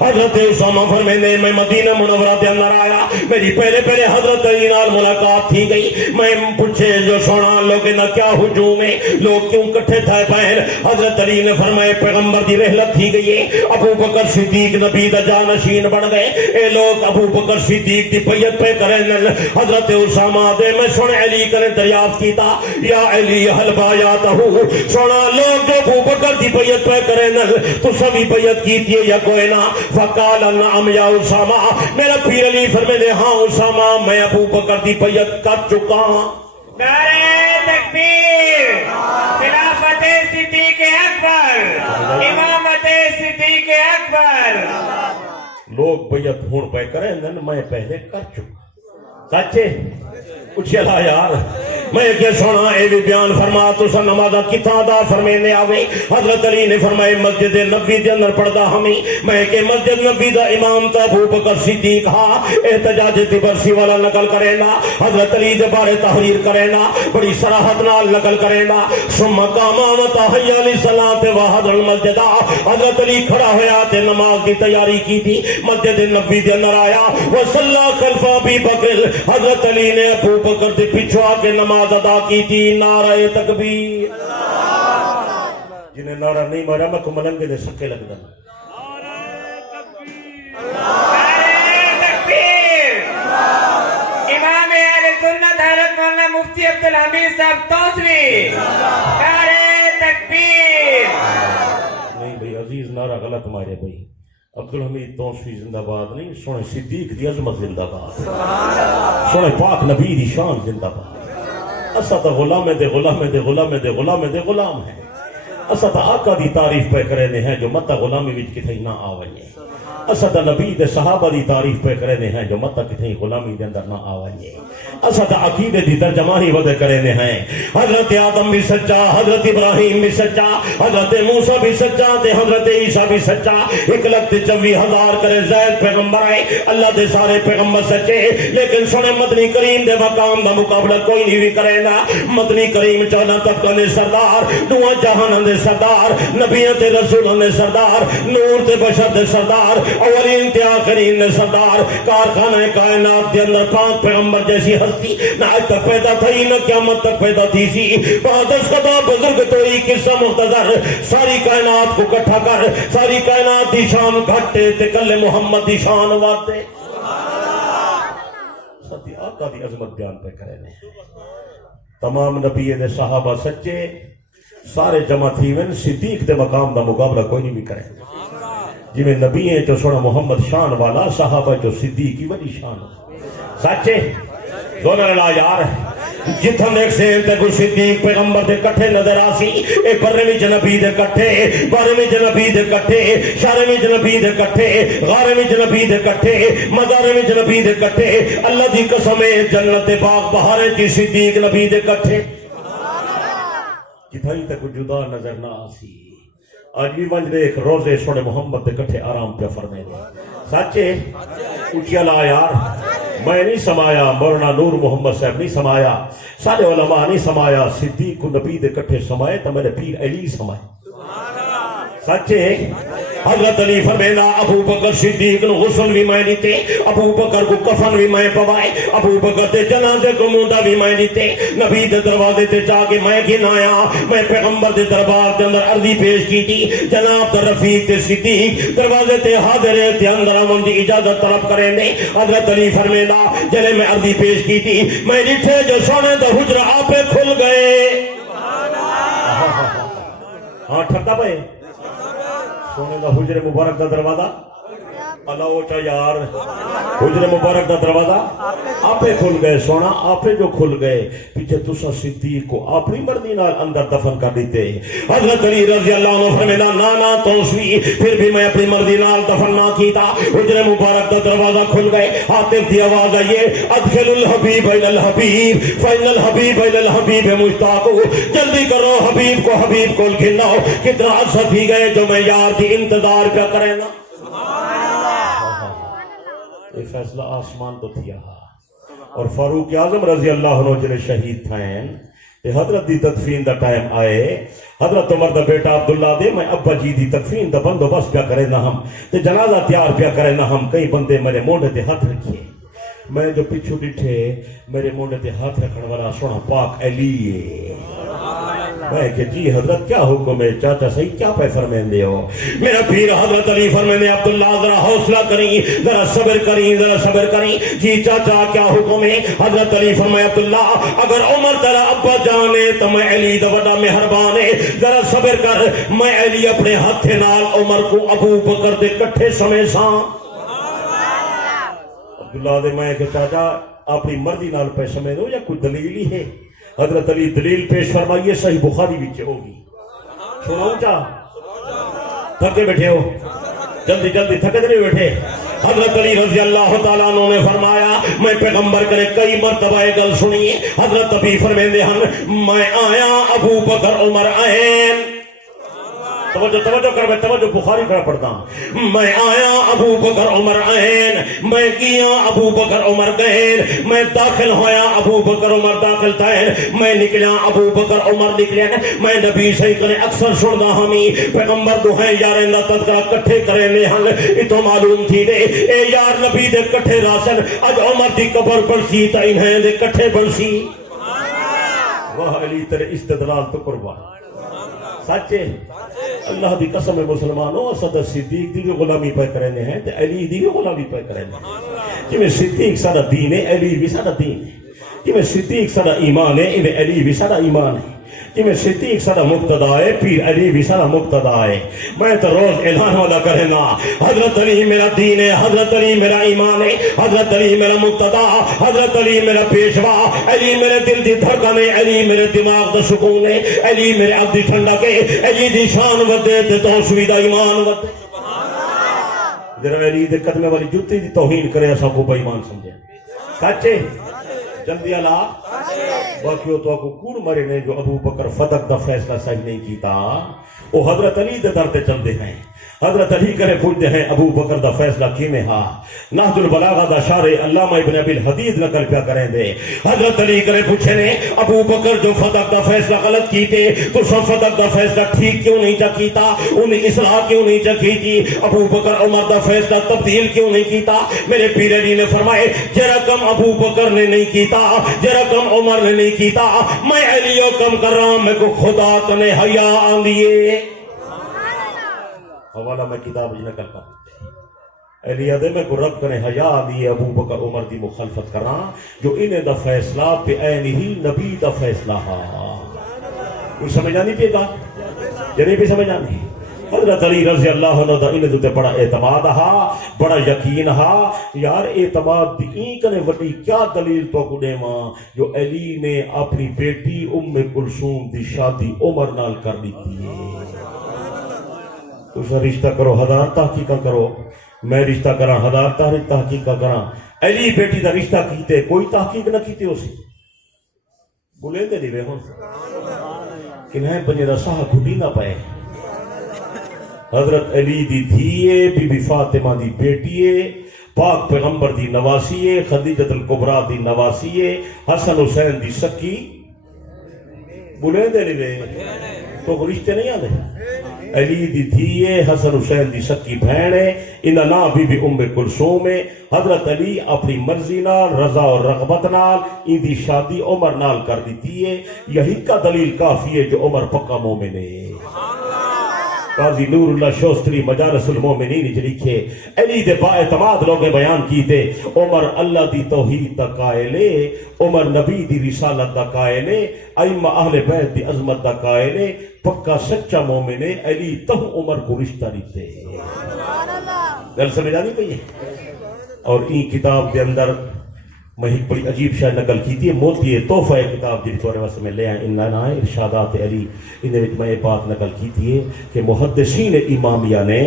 حضرت اسامہ فرمیندے میں مدینہ منورہ دے اندر آیا میری پہلے حضرت علی نال ملاقات تھی گئی میں پوچھے جو سونا لوگ نہ کیا ہجوم ہے لوگ کیوں کٹھے تھے پہن حضرت علی نے فرمائے پیغمبر دی رحلت تھی گئی ہے ابو بکر صدیق نبی دا جانشین بن گئے اے لوگ ابو بکر صدیق دی بیعت پہ کریں حضرت اسامہ دے میں سن علی کرے دریافت کیتا یا علی حل بایاتہو سونا لوگ جو ابو بکر دی بیعت پہ کریں تو سبھی بیعت کیتی ہے یا کوئی نہ فقال نعم یا اسامہ میرا پیر علی فرمیندے ہاں اسامہ میں ابو بکر دی بیعت کر چکا ہوں نعرہ تکبیر خلافت صدیق اکبر امامت صدیق اکبر لوگ بیعت ہون پہ کریں میں پہلے کر چکا سچے اچھلا یار میں کہ سونا اے بھی بیان فرما تو سن نمازہ کتھاں دا فرمینے آوے حضرت علی نے فرمائے مسجد نبی دے اندر پڑھدا ہمیں میں کہ مسجد نبی دا امام تا ابو بکر صدیق ہاں احتجاج تبرسی والا نقل کرے نا حضرت علی دے بارے تحریر کرے نا بڑی صراحت نال نقل کرے نا ثم قام وتحی علی صلاۃ وحضر المسجد حضرت علی کھڑا ہویا تے نماز کی تیاری کی تھی مسجد نبی دے اندر آیا وصلی خلف ابی بکر حضرت علی نے ابو بکر دے پیچھے آ کے نماز ادا کی تھی نعرہ تکبیر جنہیں نعرہ نہیں مارا میں کو ملنگے دے سکے لگ دن امام اہل سنت حضرت مولانا مفتی عبدالحمید صاحب توسوی نعرہ تکبیر نہیں بھئی عزیز نعرہ غلط مارے بھئی عبدالحمید توسوی زندہ باد نہیں سونے صدیق دی عظمت زندہ باد سونے پاک نبی دی شان زندہ باد اسا تا غلام دے غلام دے غلام دے غلام دے غلام ہے اسا تا آقا دی تعریف پہ کرنے ہیں جو متا غلامی وچ کتھے نہ آوئے اسا تا نبی دے صحابہ دی تعریف پہ کرنے ہیں جو متا کتھے غلامی دے اندر نہ آوئے اسا تا عقیدے دی ترجمانی ودے کرنے ہیں حضرت آدم بھی سچا حضرت ابراہیم بھی سچا حضرت موسیٰ بھی سچا تے حضرت عیسیٰ بھی سچا 1,24,000 کرے زید پیغمبر آئے اللہ دے سارے پیغمبر سچے لیکن سنے مدنی کریم دے مقام دا مقابلہ کوئی نہیں بھی کرے گا مدنی کریم چودہ طبقہ نے سردار دعا جہان دے سردار نبیوں تے رسولوں نے سردار نور تے بشر دے سردار اولین تے آخرین نے سردار کارخانہ کائنات دے اندر پاک پیغمبر جیسی ہستی نہ آج تک پیدا تھی نہ قیامت تک پیدا تھی سی بہادر خدا بزرگ توئی قصہ مختصر ساری کائنات کو کٹھا کر ساری کائنات دی شان گھٹے تے کل محمد دی شان واتے ساتھی آقا دی عظمت بیان پہ کرنے تمام نبی دے صحابہ سچے سارے جمع تھی ون صدیق دے مقام دا مقابلہ کوئی نہیں بھی کرے جی میں نبی ہیں جو سونا محمد شان والا صحابہ جو صدیق کی بڑی شان سچے دونوں اللہ یار جتھن ایک سین تے کوئی صدیق پیغمبر دے کٹھے نظر آسی اے برے میں جنبی دے کٹھے بارے میں جنبی دے کٹھے شارے میں جنبی دے کٹھے غارے میں جنبی دے کٹھے مدارے میں جنبی دے کٹھے اللہ دی قسم جنت باغ بہارے کی صدیق نبی دے کٹھے جتھائی تک جدا نظر نہ آسی آج بھی ونج دیکھ روزے سونے محمد دے کٹھے آرام پہ فرمے دے سچے اچھیا لا یار میں نہیں سمایا مولانا نور محمد صاحب نہیں سمایا سارے علماء نہیں سمایا صدیق کو نبی دے کٹھے سمائے تو میرے پیر علی سمائے سچے حضرت علی فرمینا ابو بکر صدیق نو غسل بھی میں دیتے ابو بکر کو کفن بھی میں پوائے ابو بکر تے جنازے کو مونڈا بھی میں دیتے نبی دے دروازے تے جا کے میں گنایا میں پیغمبر دے دربار دے اندر عرضی پیش کی تھی جناب تے رفیق تے صدیق دروازے تے حاضر تے اندر آمن دی اجازت طلب کریں دے حضرت علی فرمینا جلے میں عرضی پیش کی تھی میں ڈٹھے جو سونے دا حجر آپے کھل گئے ہاں ٹھکتا پہ سونے دا حجر مبارک دا دروازہ اللہ اچھا یار حجر مبارک دا دروازہ آپے کھل گئے سونا آپے جو کھل گئے پیچھے تسا صدیق کو اپنی مرضی نال اندر دفن کر دیتے حضرت علی رضی اللہ عنہ فرمینا نانا توسوی پھر بھی میں اپنی مرضی نال دفن نہ کیتا حجر مبارک دا دروازہ کھل گئے عاطف دی آواز آئیے ادخل الحبیب الى الحبیب فإن الحبیب الى الحبیب مشتاق جلدی کرو حبیب کو گھناؤ کتنا عرصہ تھی گئے جو میں یار کی انتظار کیا کریں نا یہ فیصلہ آسمان تو تھیا اور فاروق اعظم رضی اللہ عنہ جنہیں شہید تھائیں حضرت دی تدفین دا ٹائم آئے حضرت عمر دا بیٹا عبداللہ دے میں ابا جی دی تدفین دا بندوبست پیا کرے نہ ہم تے جنازہ تیار پیا کرے نہ ہم کئی بندے میرے مونڈے تے ہاتھ رکھیے میں جو پچھو ڈٹھے میرے مونڈے تے ہاتھ رکھنے والا سونا پاک علی ہے میں کہ جی حضرت کیا حکم ہے چاچا صحیح کیا پہ فرمین دے ہو میرا پیر حضرت علی فرمین دے عبداللہ ذرا حوصلہ کریں ذرا صبر کریں جی چاچا کیا حکم ہے حضرت علی فرمائے عبداللہ اگر عمر تیرا ابا جانے تو میں علی دا بڑا مہربان ہے ذرا صبر کر میں علی اپنے ہاتھ نال عمر کو ابو بکر دے کٹھے سمے ساں عبداللہ دے میں کہ چاچا اپنی مرضی نال پہ سمے دو یا کوئی دلیل ہی ہے حضرت علی دلیل پیش فرمائیے صحیح بخاری وچ ہوگی سناؤں چا تھکے بیٹھے ہو جلدی تھکے نہیں بیٹھے حضرت علی رضی اللہ تعالیٰ عنہ نے فرمایا میں پیغمبر کرے کئی مرتبہ گل سنیے حضرت ابھی فرمیندے ہن میں آیا ابو بکر عمر آئین توجہ کر میں توجہ بخاری کر پڑھتا ہوں میں آیا ابو بکر عمر آئین میں گیا ابو بکر عمر گئین میں داخل ہویا ابو بکر عمر داخل تھائن میں نکلیا ابو بکر عمر نکلین میں نبی صحیح کرے اکثر سندا ہمی پیغمبر دو ہیں یاریں دا تذکرہ کٹھے کرے نے ہن اتو معلوم تھی دے اے یار نبی دے کٹھے راسن اج عمر دی قبر بڑسی تا انہیں دے کٹھے بڑسی واہ علی تیرے استدلال تو قربان سچے اللہ دی قسم مسلمانوں صدر صدیق دی غلامی پہ کرنے ہیں تے علی دی غلامی پہ کرنے ہیں کہ صدیق سارا دین ہے علی بھی سارا دین ہے کہ صدیق سارا ایمان ہے انہیں علی بھی سارا ایمان ہے کہ صدیق سارا مقتدا ہے پیر علی بھی سارا مقتدا ہے میں تو روز اعلان والا کرنا حضرت علی میرا دین ہے حضرت علی میرا ایمان ہے حضرت علی میرا مقتدا حضرت علی میرا پیشوا علی میرے دل دی دھڑکن ہے علی میرے دماغ دا سکون ہے علی میرے عبد دی ٹھنڈک ہے علی دی شان ودے تے توسوی دا ایمان ودے ذرا علی دے قدمے والی جوتی دی توہین کرے اساں کو بے ایمان سمجھے سچے جلدی اللہ باقیوں تو کو کون مرے نے جو ابو بکر فدق دا فیصلہ صحیح نہیں کیتا وہ حضرت علی دے در تے چلتے ہیں حضرت علی کرے پوچھتے ہیں ابو بکر دا فیصلہ کیویں ہا نہج البلاغہ دا شارح علامہ ابن ابی الحدید نقل پیا کریں دے حضرت علی کرے پوچھے نے ابو بکر جو فدق دا فیصلہ غلط کیتے تو سب فدق دا فیصلہ ٹھیک کیوں نہیں چا کیتا انہیں اصلاح کیوں نہیں چا کیتی ابو بکر عمر دا فیصلہ تبدیل کیوں نہیں کیتا میرے پیر علی نے فرمائے جرا کم ابو بکر نے نہیں کیتا جرا کم عمر نے نہیں کیتا میں علیو کم کر رہا ہوں میں کو خدا کنے حیا آندیے حوالہ میں کتاب نقل کر علی دے میں کو رب کنے حیا دی ابو بکر عمر دی مخالفت کراں جو انہیں دا فیصلہ پہ عین ہی نبی دا فیصلہ ہا کوئی سمجھا نہیں پے گا جنہیں بھی سمجھا نہیں حضرت علی رضی اللہ عنہ دا انہیں دے بڑا اعتماد ہا بڑا یقین ہا یار اعتماد دی کنے وڈی کیا دلیل تو کو دیواں جو علی نے اپنی بیٹی ام کلثوم دی شادی عمر نال کر دی تھی تو رشتہ کرو ہزار تحقیقہ کرو میں رشتہ کراں ہزار تحقیقہ کراں علی بیٹی دا رشتہ کیتے کوئی تحقیق نہ کیتے اسی بولے دے نہیں ہوں کہ نہ بنے دا ساہ گھٹی نہ پائے حضرت علی دی دھیے بی بی فاطمہ دی بیٹیے پاک پیغمبر دی نواسیے خدیجۃ الکبریٰ دی نواسیے حسن حسین دی سکی بولے دے نہیں تو رشتے نہیں آنے علی دی دھیے حسن حسین دی سکی بہن ہے انہاں نام بی بی ام کلثوم ہے حضرت علی اپنی مرضی نال رضا اور رغبت نال ان دی شادی عمر نال کر دیتی ہے یہی کا دلیل کافی ہے جو عمر پکا مومن ہے قاضی نور اللہ شوستری مجالس المومنین وچ لکھے علی دے با اعتماد لوگ بیان کیتے عمر اللہ دی توحید دا قائل ہے عمر نبی دی رسالت دا قائل ہے ائمہ اہل بیت دی عظمت دا قائل ہے پکا سچا مومن ہے علی تہ عمر کو رشتہ دیتے گل سمجھ آ نہیں پئی ہے؟ اور این کتاب دے اندر میں ایک بڑی عجیب شاید نقل کی تھی موتی تحفہ کتاب جی تھوڑے واسطے میں لے آئے ان نا ارشادات علی ان میں یہ بات نقل کی تھی کہ محدثین امامیہ نے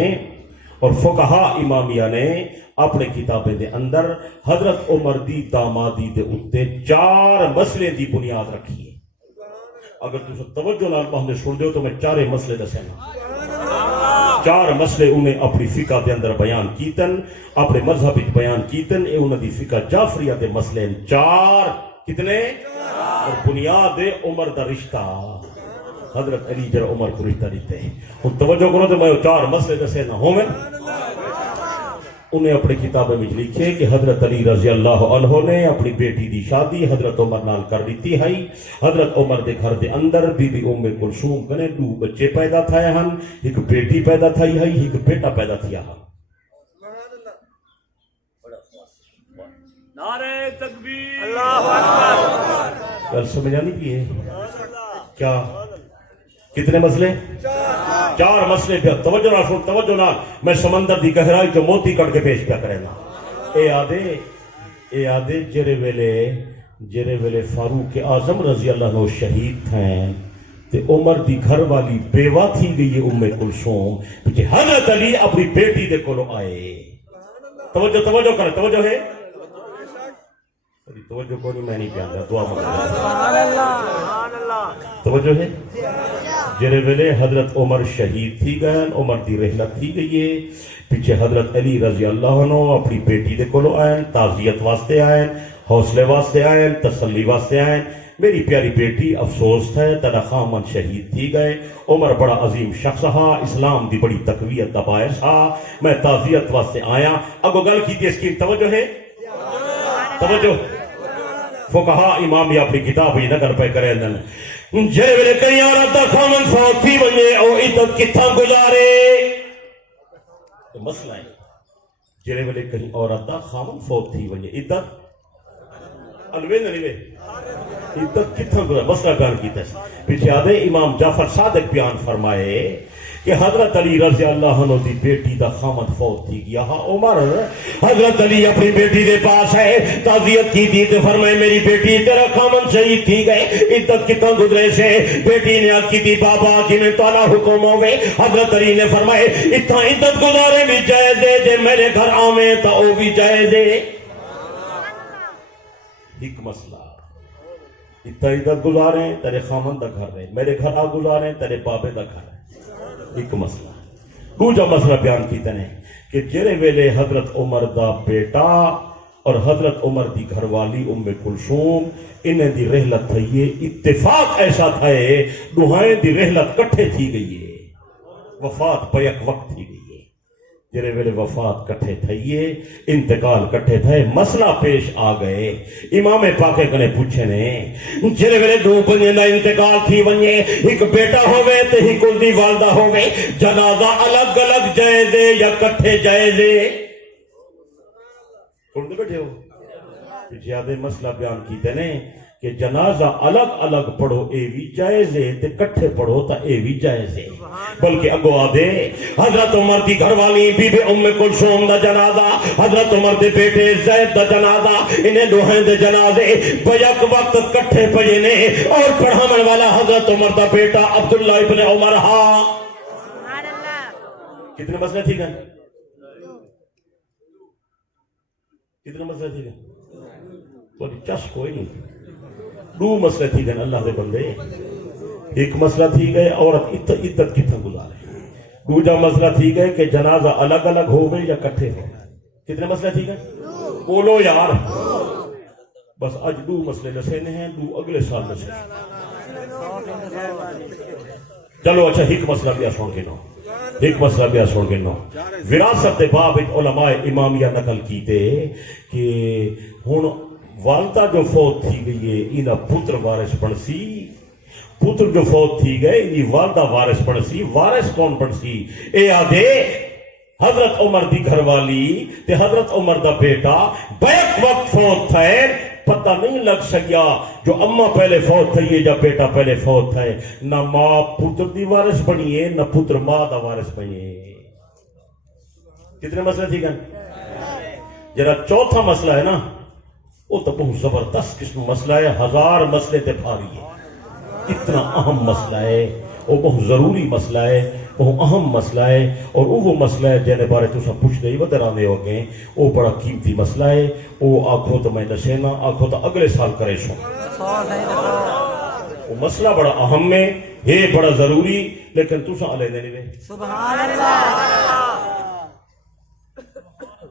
اور فقہا امامیہ نے اپنے کتابیں دے اندر حضرت عمر دی دامادی دے اتے 4 مسئلے دی بنیاد رکھی ہے. اگر تم توجہ نال پہنے سن دیو تو میں 4 مسئلے دسنا. 4 مسئلے انہیں اپنی فقہ دے اندر بیان کیتن اپنے مذہب بیان کیتن اے انہوں دی فقہ جعفریہ دے مسئلے 4 کتنے اور بنیاد عمر دا رشتہ حضرت علی جر عمر کو رشتہ دیتے ہیں. ہن توجہ کرو تو میں 4 مسئلے دسے نہ ہوں میں انہیں اپنی کتابیں میں لکھے کہ حضرت علی رضی اللہ عنہ نے اپنی بیٹی دی شادی حضرت عمر نال کر دیتی ہے. حضرت عمر دے گھر دے اندر بی بی ام کلثوم کنے 2 بچے پیدا تھائے ہن. ایک بیٹی پیدا تھائی ہے ایک بیٹا پیدا تھیا ہے. نعرہ تکبیر اللہ اکبر. کل سمجھا نہیں کی ہے کیا کتنے مسئلے 4 مسئلے پہ توجہ نہ سن توجہ نہ میں سمندر دی گہرائی جو موتی کٹ کے پیش پہ کرے نا. اے آدھے جرے ویلے فاروق اعظم رضی اللہ عنہ شہید تھے تے عمر دی گھر والی بیوہ تھی گئی ام کلثوم پیچھے حضرت علی اپنی بیٹی دے کولو آئے. توجہ کرے توجہ ہے توجہ کو نہیں میں نہیں پیاندا دعا توجہ ہے. جرے ویلے حضرت عمر شہید تھی گئے عمر دی رحلت تھی گئی ہے پیچھے حضرت علی رضی اللہ عنہ اپنی بیٹی دے کولو آئے تعزیت واسطے آئے حوصلے واسطے آئے تسلی واسطے آئے. میری پیاری بیٹی افسوس ہے تیرا خامن شہید تھی گئے. عمر بڑا عظیم شخص ہا اسلام دی بڑی تقویت دا باعث ہا میں تعزیت واسطے آیا. اگو گل کی تھی اس کی توجہ ہے توجہ فقہا امامیہ اپنی کتاب ہی نگر پہ کرے دن جرے ویلے کئی عورت دا خامن فوت تھی ونجے او عدت کتھاں گزارے. تو مسئلہ ہے جرے ویلے کئی عورت دا خامن فوت تھی ونجے عدت الوین نہیں وے عدت کتھاں گزارے مسئلہ بیان کیتا ہے. پیچھے آدھے امام جعفر صادق بیان فرمائے کہ حضرت علی رضی اللہ عنہ دی بیٹی دا خامد فوت تھی گیا. عمر حضرت علی اپنی بیٹی دے پاس ہے تعزیت کی تھی تو فرمائے میری بیٹی تیرا خامد شہید تھی گئے عدت کتنا گزرے سے. بیٹی نے عرض کی تھی بابا جنہیں تعالیٰ حکم ہو گئے. حضرت علی نے فرمائے اتنا عدت گزارے بھی جائز ہے جے میرے گھر آویں تو او بھی جائز ہے. ایک مسئلہ اتنا عدت گزارے تیرے خامد دا گھر رہے میرے گھر آ گزارے تیرے بابے دا گھر ہے. ایک مسئلہ. دوجا مسئلہ بیان کیتے ہیں کہ جرے ویلے حضرت عمر دا بیٹا اور حضرت عمر دی گھر والی ام کلثوم انہیں دی رحلت تھئیے اتفاق ایسا تھائے دوہائیں دی رحلت کٹھے تھی گئی ہے. وفات پیک وقت تھی گئی ہے. جرے ویلے وفات کٹھے تھئیے انتقال کٹھے تھے مسئلہ پیش آ گئے. امام پاکے کنے پوچھے نے جرے ویلے 2 بندے دا انتقال تھی ونجے ایک بیٹا ہوئے تے ایک دی والدہ ہوئے جنازہ الگ الگ جائزے یا کٹھے جائزے. سنتے بیٹھے ہو پیچھے آدھے مسئلہ بیان کیتے نے کہ جنازہ الگ الگ پڑھو اے بھی جائز ہے تے کٹھے پڑھو تا اے بھی جائز ہے. بلکہ اگو آدھے حضرت عمر دی گھر والی بی بی ام کلثوم دا جنازہ حضرت عمر دے بیٹے زید دا جنازہ انہیں دوہیں دے جنازے بیک وقت کٹھے پڑھے نے اور پڑھامن والا حضرت عمر دا بیٹا عبداللہ ابن عمر ہاں. کتنے مسئلے تھی گئے کتنے مسئلے تھی گئے کوئی چس کوئی نہیں. 2 مسئلے تھی گئے اللہ دے بندے. ایک مسئلہ تھی گئے عورت عدت کتنا گزارے. دوجا مسئلہ تھی گئے کہ جنازہ الگ الگ ہو گئے یا کٹھے ہو گئے. کتنے مسئلے تھی گئے بولو یار. بس آج 2 مسئلے نسینے ہیں 2 اگلے سال نسینے. چلو اچھا ایک مسئلہ بھی سن کے نو ایک مسئلہ بھی سن کے نو. وراثت باب علماء امامیہ نقل کیتے کہ ہن والدہ جو فوت تھی گئی ہے انہا پتر وارث بنسی. پتر جو فوت تھی گئے انہی والدہ وارث بنسی. وارث کون بنسی؟ اے آدھے حضرت عمر دی گھر والی تے حضرت عمر دا بیٹا بیک وقت فوت تھے. پتہ نہیں لگ سکیا جو اماں پہلے فوت تھئی یا بیٹا پہلے فوت تھے. نہ ماں پتر دی وارث بنی ہے نہ پتر ماں دا وارث بنی ہے. کتنے مسئلے تھی گن جرا چوتھا مسئلہ ہے نا وہ تو بہت زبردست قسم مسئلہ ہے 1000 مسئلے تے بھاری ہے اتنا اہم مسئلہ ہے وہ بہت ضروری مسئلہ ہے بہت اہم مسئلہ ہے اور وہ مسئلہ ہے جنہیں بارے تو سب پوچھ دے ودرانے ہو گئے وہ بڑا قیمتی مسئلہ ہے وہ آنکھوں تو میں دسے نا آنکھوں تو اگلے سال کرے سو وہ مسئلہ بڑا اہم ہے یہ بڑا ضروری لیکن تو سا علیہ نہیں رہے سبحان اللہ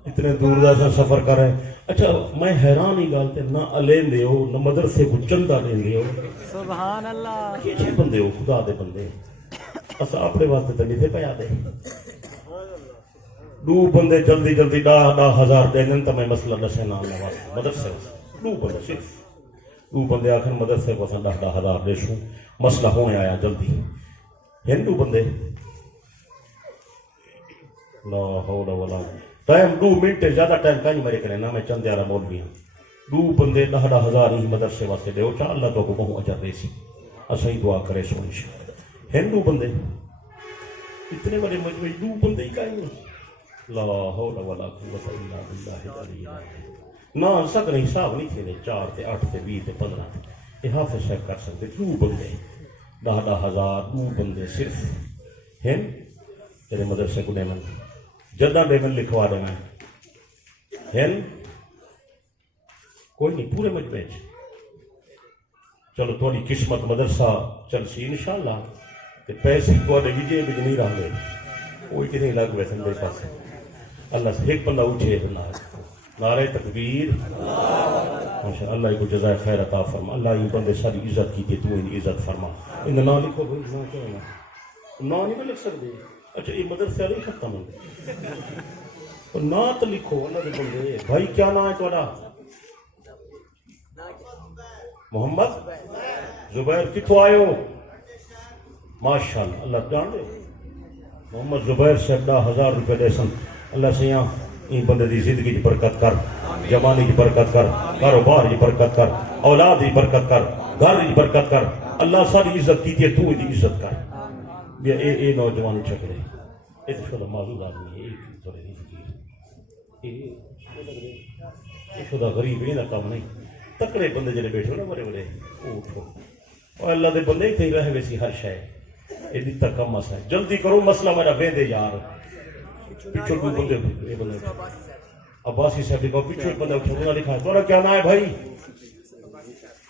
اتنے دور دا سا سفر کر رہے ہیں اچھا میں حیران ہی گالتے نہ علیہ دے ہو نہ مدرسے کو چندہ دے دے ہو سبحان اللہ یہ چھے بندے ہو خدا دے بندے اسا اپنے واسطے تو نہیں تھے پیا دے دو بندے جلدی جلدی 10,000 دینن تو میں مسئلہ نشے نام نواز مدرسے دو بندے صرف دو بندے آخر مدرسے کو 10,000 دے شوں مسئلہ ہونے آیا جلدی ہندو بندے لا حول ولا ٹائم 2 منٹ زیادہ ٹائم کہیں میرے کرے نا میں چند یارہ بول بھی ہوں 2 بندے 10,000 ہی مدرسے واسطے دے چاہ اللہ تو کو بہت اجر دے سی اسا ہی دعا کرے سو انشاءاللہ ہندو بندے اتنے بڑے مجموعی 2 بندے ہی کہیں لا حول ولا قوت الا باللہ العلی العظیم نہ سک نہیں حساب نہیں تھے 4 تے 8 تے 20 تے 15 یہ حافظ شیخ کر سکتے 2 بندے 10,000 2 بندے صرف ہن تیرے مدرسے کو دیمن جدہ ڈیمن لکھوا دے میں ہن کوئی نہیں پورے مجموعے چلو تھوڑی قسمت مدرسہ چل سی انشاءاللہ کہ پیسے کو وجے بھی نہیں رہ گئے کوئی کہ نہیں لگ ویسے میرے پاس اللہ سے ایک بندہ اٹھے بندہ نعرہ تکبیر ماشاء اللہ کو جزائے خیر عطا فرما اللہ یہ بندے ساری عزت کی تو ان عزت فرما ان نہ لکھو بھائی نہ کیا نہ نہیں لکھ سکتے اچھا یہ مدرسے والی ختم ہو نہ تو لکھو اللہ دے بندے بھائی کیا نام ہے تھوڑا محمد زبیر کتوں آئے ہو ماشاءاللہ اللہ جان دے محمد زبیر سے 10,000 روپے دے سن اللہ سے یہاں این بندے دی زندگی کی برکت کر جوانی کی برکت کر کاروبار کی برکت کر اولاد کی برکت کر گھر کی برکت کر اللہ ساری عزت کی تو دی عزت کر یہ اے نوجوان چکرے یہ تو شدہ معذور آدمی ہے ایک تھوڑے نہیں فکیر یہ شدہ غریب ہے نا کام نہیں تکڑے بندے جڑے بیٹھے نا بڑے بڑے وہ اٹھو اور اللہ دے بندے ہی تھے رہے ویسی ہر شے یہ دیتا کم مسئلہ ہے جلدی کرو مسئلہ میرا بیندے یار پیچھو دو بندے یہ بندے عباسی صاحب کو پیچھو ایک بندے اٹھا لکھا ہے تمہارا کیا نام ہے بھائی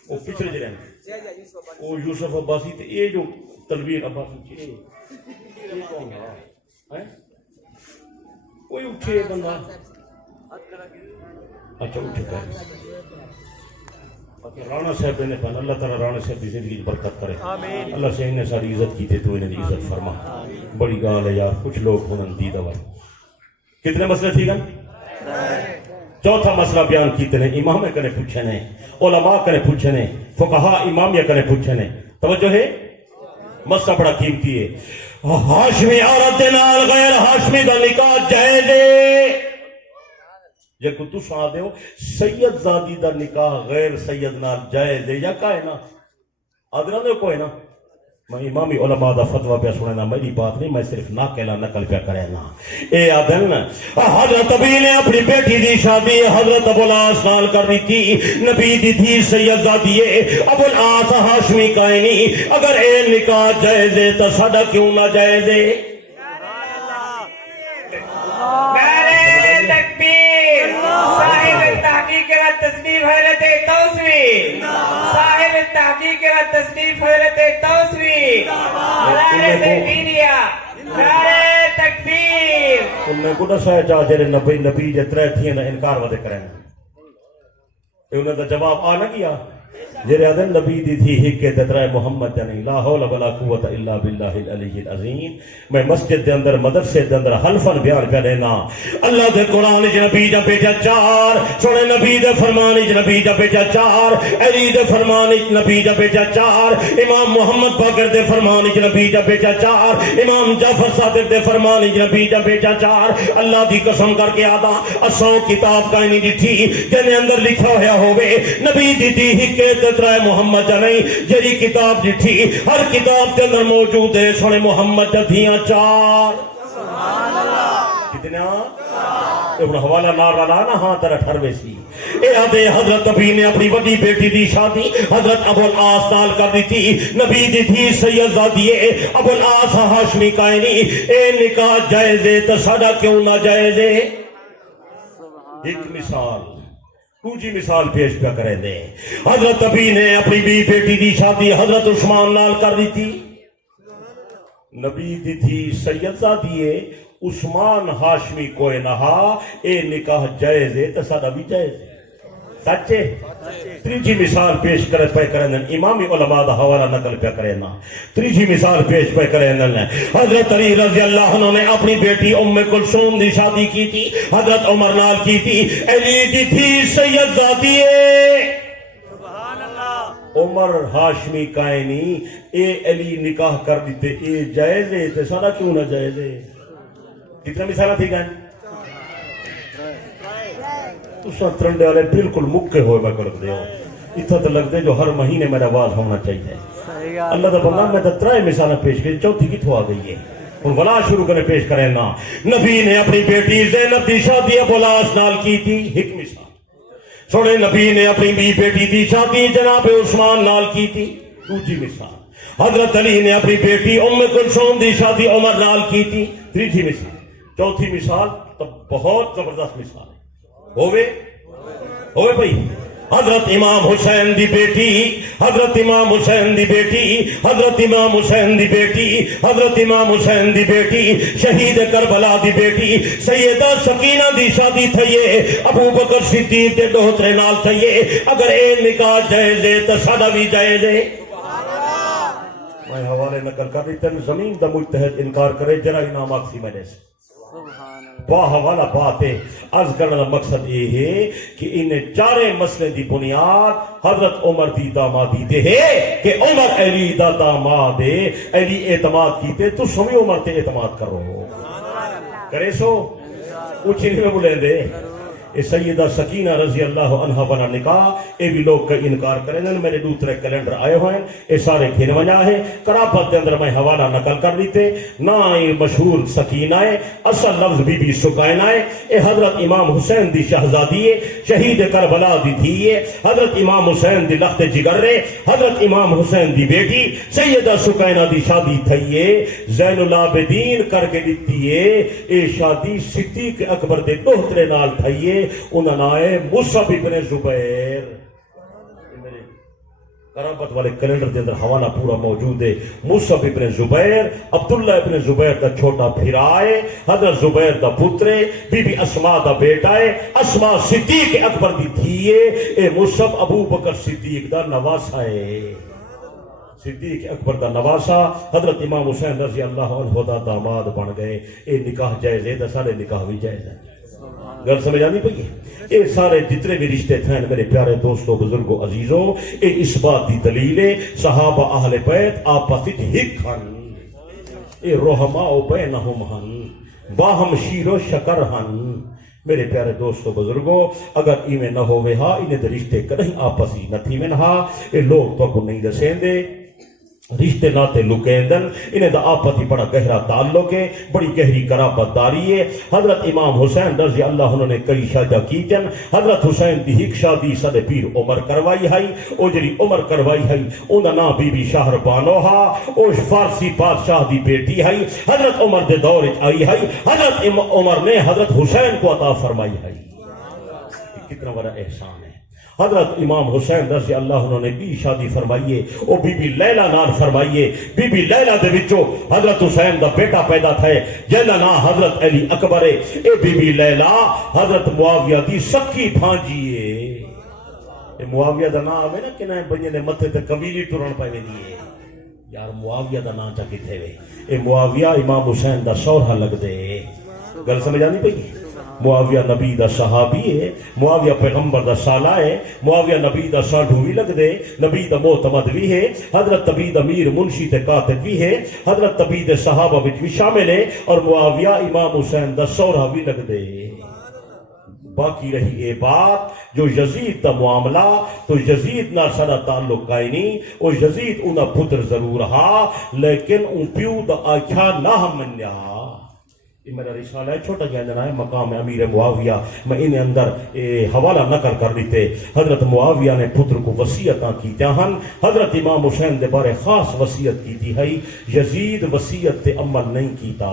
وہ پچھلے جڑے ہیں وہ یوسف عباسی تھے یہ جو تنویر عباسی تھے یہ کون ہے کوئی اٹھے بندہ اچھا اٹھے ہے رانا صاحب نے پہنا اللہ تعالیٰ رانا صاحب کی زندگی برکت کرے اللہ سے انہیں ساری عزت کی تھے تو انہیں عزت فرما بڑی گال ہے یار کچھ لوگ ہونا دی دوا کتنے مسئلے تھی گا چوتھا مسئلہ بیان کیتے ہیں امام کنے پوچھے نے علماء کنے پوچھے نے فقہاء امامیہ کنے پوچھے نے توجہ ہے مسئلہ بڑا قیمتی ہے ہاشمی عورت نال غیر ہاشمی دا نکاح جائز ہے جے کو تو سنا دے ہو سید زادی دا نکاح غیر سید نال جائز ہے یا کا ہے نا آدھران دے کوئی نا میں امامی علماء دا فتوہ پہ سننا میری بات نہیں میں صرف نہ کہلا نقل پہ کرے نا اے آدھن حضرت ابی نے اپنی بیٹی دی شادی حضرت ابو العاص نال کرنی تھی نبی دی تھی سید زادی ابو العاص ہاشمی کائنی اگر اے نکاح جائز ہے تو ساڈا کیوں نہ جائز ہے صاحب تحقیق و تصنیف حضرت توسوی صاحب تحقیق و تصنیف حضرت توسوی نعرہ تکبیریا نعرہ تکبیر انہیں کو دسا ہے چاہ جرے نبی جے ترے تھیں نا انکار ودے کریں انہیں دا جواب آ نہ کیا جرے آدھن نبی دی تھی ہکے تترائے محمد جنی لا حول ولا قوت الا باللہ العلی العظیم میں مسجد دے اندر مدرسے دے اندر حلفن بیان کر دینا اللہ دے قرآن اچ نبی جا بیچا 4 سونے نبی دے فرمان اچ نبی جا بیچا 4 علی دے فرمان اچ نبی جا بیچا 4 امام محمد باقر دے فرمان اچ نبی جا بیچا 4 امام جعفر صادق دے فرمان اچ نبی جا بیچا 4 اللہ دی قسم کر کے آدھا اساں کتاب کائنی ڈٹھی جنے اندر لکھا ہویا ہوئے نبی دی تھی ہکے تترائے محمد جنی جری کتاب ڈٹھی ہر کتاب کے اندر موجود ہے سونے محمد جدیاں 4 کتنا ہن حوالہ نال لانا ہاں تیرا ٹھروے سی اے آدھے حضرت نبی نے اپنی وڈی بیٹی دی شادی حضرت ابو العاص نال کر دی تھی نبی دی تھی سید زادی ابو العاص ہاشمی کائنی اے نکاح جائز ہے تو ساڈا کیوں نہ جائز ہے ایک مثال دوجی مثال پیش پہ کریں دے حضرت نبی نے اپنی بیٹی دی شادی حضرت عثمان نال کر دی تھی نبی دی تھی سید زادی عثمان ہاشمی کوئی نہا اے نکاح جائز ہے تو سادہ بھی جائز ہے سچے تریجی مثال پیش کرے پہ کریں امامی علماء دا حوالہ نقل پہ کریں تریجی مثال پیش پہ کریں حضرت علی رضی اللہ عنہ نے اپنی بیٹی ام کلثوم دی شادی کی تھی حضرت عمر نال کی تھی علی دی تھی سید زادی عمر ہاشمی کائنی اے علی نکاح کر دیتے اے جائز ہے تے سارا کیوں نہ جائز ہے کتنا مثالہ تھی گئے اس وقت ترنڈے والے بالکل مکے ہوئے میں کر دے ہو اتنا تو لگ دے جو ہر مہینے میرا آواز ہونا چاہیے اللہ دا بندہ میں تو ترائے مثالہ پیش کی چوتھی کتوں آ گئی ہے ان ولا شروع کرنے پیش کریں نا نبی نے اپنی بیٹی زینب دی شادی ابو العاص نال کی تھی ایک مثال سونے نبی نے اپنی بیٹی دی شادی جناب عثمان نال کی تھی دوسری مثال حضرت علی نے اپنی بیٹی ام کلثوم دی شادی عمر نال کی تھی تیسری مثال چوتھی مثال تو بہت زبردست مثال ہوئے بھائی حضرت امام حسین دی بیٹی حضرت امام حسین دی بیٹی حضرت امام حسین دی بیٹی حضرت امام حسین دی بیٹی شہید کربلا دی بیٹی سیدہ سکینہ دی شادی تھئیے ابو بکر صدیق دے دوہترے نال تھئیے اگر اے نکاح جائز ہے تو سادہ بھی جائز ہے میں حوالے نقل کر رہی تین زمین دا مجتہد انکار کرے جرا انعام آکسی مجھے سے با حوالہ بات ہے عرض کرنے کا مقصد یہ ہے کہ انہیں چارے مسئلے دی بنیاد حضرت عمر دی دامادی دے ہے کہ عمر علی دا داماد ہے علی اعتماد کیتے تو سمی عمر تے اعتماد کرو کرے سو اچھی نہیں میں بولیں دے اے سیدہ سکینہ رضی اللہ عنہ بنا نکاح اے بھی لوگ کا انکار کریں میرے دوسرے کیلنڈر آئے ہوئے ہیں اے سارے کھین وجہ ہے قرابت دے اندر میں حوالہ نقل کر دیتے نا مشہور سکینہ ہے اصل لفظ بی بی سکینہ ہے اے حضرت امام حسین دی شہزادی ہے شہید کربلا دی تھی ہے حضرت امام حسین دی لخت جگر رے حضرت امام حسین دی بیٹی سیدہ سکینہ دی شادی تھی ہے زین العابدین کر کے دیتی ہے اے شادی صدیق اکبر دے دوہترے نال تھی ہے انہاں نائے مصعب ابن زبیر قرابت والے کیلنڈر دے اندر حوالہ پورا موجود ہے مصعب ابن زبیر عبداللہ ابن زبیر دا چھوٹا پھرا ہے حضرت زبیر دا پترے بی بی اسماء دا بیٹا ہے اسماء صدیق اکبر دی تھیے اے مصعب ابو بکر صدیق دا نواسا ہے صدیق اکبر دا نواسا حضرت امام حسین رضی اللہ عنہ دا داماد بن گئے اے نکاح جائز ہے دا سارے نکاح بھی جائز ہے گل سمجھ آنی پئی اے سارے جتنے بھی رشتے تھے میرے پیارے دوستوں بزرگوں عزیزوں اے اس بات دی دلیل ہے صحابہ اہل بیت آپس وچ ہک ہن اے رحماء بینہم ہن باہم شیر و شکر ہن میرے پیارے دوستوں بزرگوں اگر ایویں نہ ہوئے ہا انہیں دے رشتے کہیں آپس ہی نہ تھی میں ہا اے لوگ تو کو نہیں دسیں دے رشتے ناتے لکیندن انہیں دا آپت ہی بڑا گہرا تعلق ہے بڑی گہری قرابت داری ہے حضرت امام حسین رضی اللہ عنہ نے کئی شادہ کیتن حضرت حسین دی ہک شادی صد پیر عمر کروائی ہائی او جری عمر کروائی ہائی انہا نا بی بی شاہر بانو ہا او فارسی بادشاہ دی بیٹی ہائی حضرت عمر دے دور آئی ہائی حضرت عمر نے حضرت حسین کو عطا فرمائی ہائی کتنا بڑا احسان ہے حضرت امام حسین رضی اللہ عنہ نے بھی شادی فرمائیے او بی بی لیلہ نال فرمائیے بی بی لیلہ دے وچوں حضرت حسین دا بیٹا پیدا تھے جیندہ نا حضرت علی اکبر اے بی بی لیلہ حضرت معاویہ دی سکی بھانجیے اے معاویہ دا نا آوے نا کہ نہ بنیے نے متھے تے قبیلی ٹرن پائے دیئے یار معاویہ دا نا چا کتے وے اے معاویہ امام حسین دا سورہ لگ دے گل سمجھ آنی پئی معاویہ نبی دا صحابی ہے معاویہ پیغمبر دا سالہ ہے معاویہ نبی دا ساڈھو بھی لگ دے نبی دا معتمد بھی ہے حضرت تبید امیر منشی تے کاتب بھی ہے حضرت تبید صحابہ وچ بھی شامل ہے اور معاویہ امام حسین دا سورہ بھی لگ دے باقی رہی اے بات جو یزید دا معاملہ تو یزید نہ سارا تعلق کائیں نہیں اور یزید انہا پتر ضرور ہا لیکن ان پیو دا آکھا نہ منیا یہ میرا رسالہ ہے چھوٹا جانا ہے مقام امیر معاویہ میں انہیں اندر حوالہ نقل کر دیتے حضرت معاویہ نے پتر کو وصیتاں کی جہاں حضرت امام حسین دے بارے خاص وصیت کی تھی ہے یزید وصیت تے عمل نہیں کیتا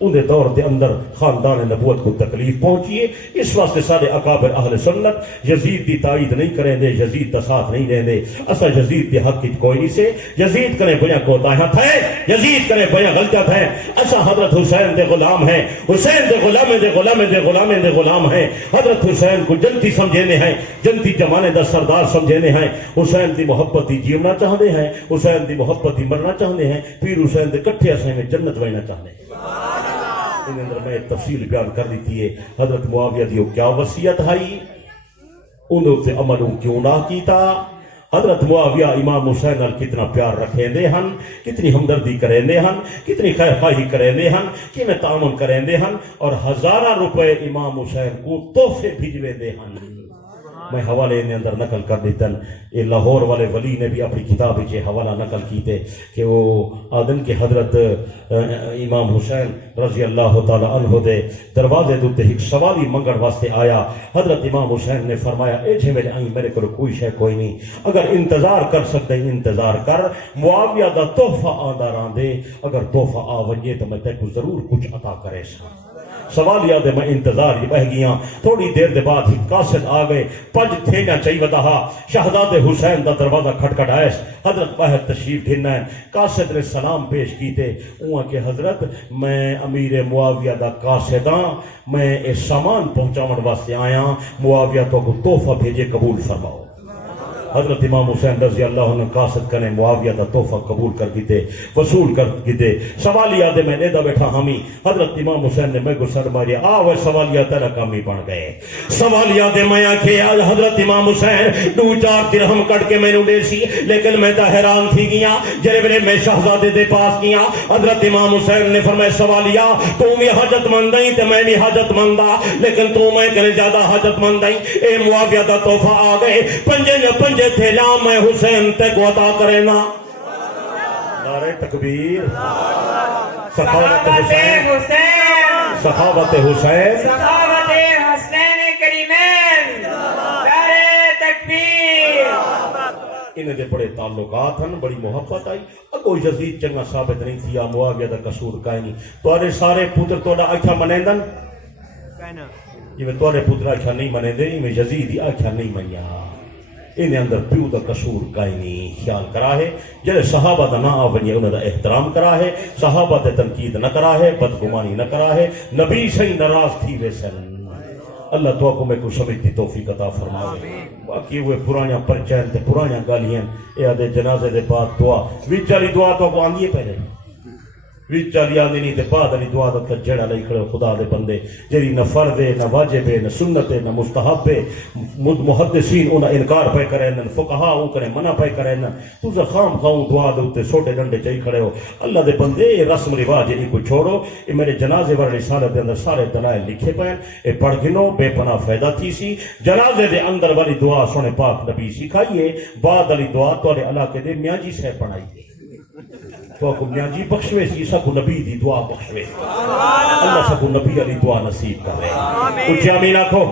انہیں دور دے اندر خاندان نبوت کو تکلیف پہنچیے اس واسطے سارے اکابر اہل سنت یزید دی تائید نہیں کریں دے یزید دا ساتھ نہیں دیں دے اسا یزید دے حق کی کوئی نہیں سے یزید کریں بیا کوتاہیاں تھے یزید کریں بیا غلطیاں تھے اسا حضرت حسین دے غلام ہیں حسین دے غلام دے غلام دے غلام دے غلام ہیں حضرت حسین کو جنتی سمجھینے ہیں جنتی زمانے دا سردار سمجھینے ہیں حسین دی محبت دی جیونا چاہتے ہیں حسین دی محبت دی مرنا چاہتے ہیں پیر حسین دے کٹھے اسے میں جنت وینا چاہتے ہیں ان اندر میں تفصیل بیان کر دیتی ہے حضرت معاویہ دیو کیا وصیت ہے انہوں سے عمل کیوں نہ کیتا حضرت معاویہ امام حسین نال کتنا پیار رکھیں دے ہن کتنی ہمدردی کریں دے ہن کتنی خیر خواہی کریں دے ہن کہ میں تعاون کریں دے ہن اور ہزارہ روپے امام حسین کو تحفے بھیجوے دے ہن میں حوالے نے اندر نقل کر دیتن یہ لاہور والے ولی نے بھی اپنی کتاب یہ حوالہ نقل کیتے کہ وہ آدن کے حضرت امام حسین رضی اللہ تعالی عنہ دے دروازے دوتے ایک سوالی منگڑ واسطے آیا حضرت امام حسین نے فرمایا اے جھے میرے کو کوئی شے کوئی نہیں اگر انتظار کر سکتے ہیں انتظار کر معاویہ دا تحفہ آندہ راندے اگر تحفہ آ ونجے تو میں تے کو ضرور کچھ عطا کرے سا سوال یاد ہے میں انتظار ہی بہ گیا تھوڑی دیر دے بعد ہی قاصد آ گئے پنج تھینا چاہی وطاہا شہزاد حسین دا دروازہ کھٹکھٹ آئیس حضرت باہر تشریف گھننا ہے قاصد نے سلام پیش کیتے اوہاں کہ حضرت میں امیر معاویہ دا قاصداں میں اس سامان پہنچاون واسطے آیا معاویہ تو کو تحفہ بھیجے قبول فرماؤ حضرت امام حسین رضی اللہ عنہ قاصد کرنے معاویہ دا تحفہ قبول کر دیتے وصول کر دیتے سوالیہ دے میں نیدہ بیٹھا ہمی حضرت امام حسین نے میں کو سر ماریا آوے سوالیہ تیرا کامی بن گئے سوالیہ دے میں آکھے آج حضرت امام حسین 2-4 درہم کٹ کے میں نو دے سی لیکن میں تا حیران تھی گیا جرے بلے میں شہزادے دے پاس گیا حضرت امام حسین نے فرمایا سوالیہ تو بھی حاجت مند نہیں تے میں بھی حاجت مندہ لیکن تو میں کرے زیادہ حاجت مند نہیں اے معاویہ دا تحفہ آ گئے پنجے تھے لا میں حسین تے کو عطا کرے نا نعرہ تکبیر سخاوت حسین سخاوت حسین سخاوت حسین کریمین نعرہ تکبیر انہیں دے بڑے تعلقات ہیں بڑی محبت آئی اگو یزید چنگا ثابت نہیں تھیا معاویہ دا قصور کائیں نہیں توارے سارے پتر توڑا آکھا منیندن یہ میں توارے پتر آکھا نہیں منیندے یہ میں یزید آکھا نہیں منیا انہیں اندر پیو دا قصور کائیں نہیں خیال کرا ہے جلے صحابہ دا نہ آونی انہیں دا احترام کرا ہے صحابہ دا تنقید نہ کرا ہے بدگمانی نہ کرا ہے نبی سے ناراض تھی ویسن اللہ تو کو میں کو سمجھتی توفیق عطا فرماوے باقی وہ پرانیاں پرچین تے پرانیاں گالیاں اے آدھے جنازے دے بعد دعا ویچاری دعا تو کو آندیے پہلے ویچاری آدھی نہیں تے بعد علی دعا دا جڑا لئی کھڑے خدا دے بندے جیری نہ فرض ہے نہ واجب ہے نہ سنت ہے نہ مستحب ہے محدثین انہاں انکار پہ کریں نہ فقہا او کریں منع پہ کریں نہ تو زخام خاؤں دعا دے اوتے چھوٹے ڈنڈے چاہی کھڑے ہو اللہ دے بندے یہ رسم رواج نہیں کو چھوڑو یہ میرے جنازے ورلی رسالت دے اندر سارے دلائل لکھے پئے اے پڑھ گنو بے پناہ فائدہ تھی سی جنازے دے اندر والی دعا سونے پاک نبی سکھائیے بعد علی دعا تورے علاقے دے میاں جی سے پڑھائیے تو کو میاں جی بخشوے سی سکو نبی دی دعا بخشوے اللہ سکو نبی علی دعا نصیب کر رہے کچھ آمین آکھو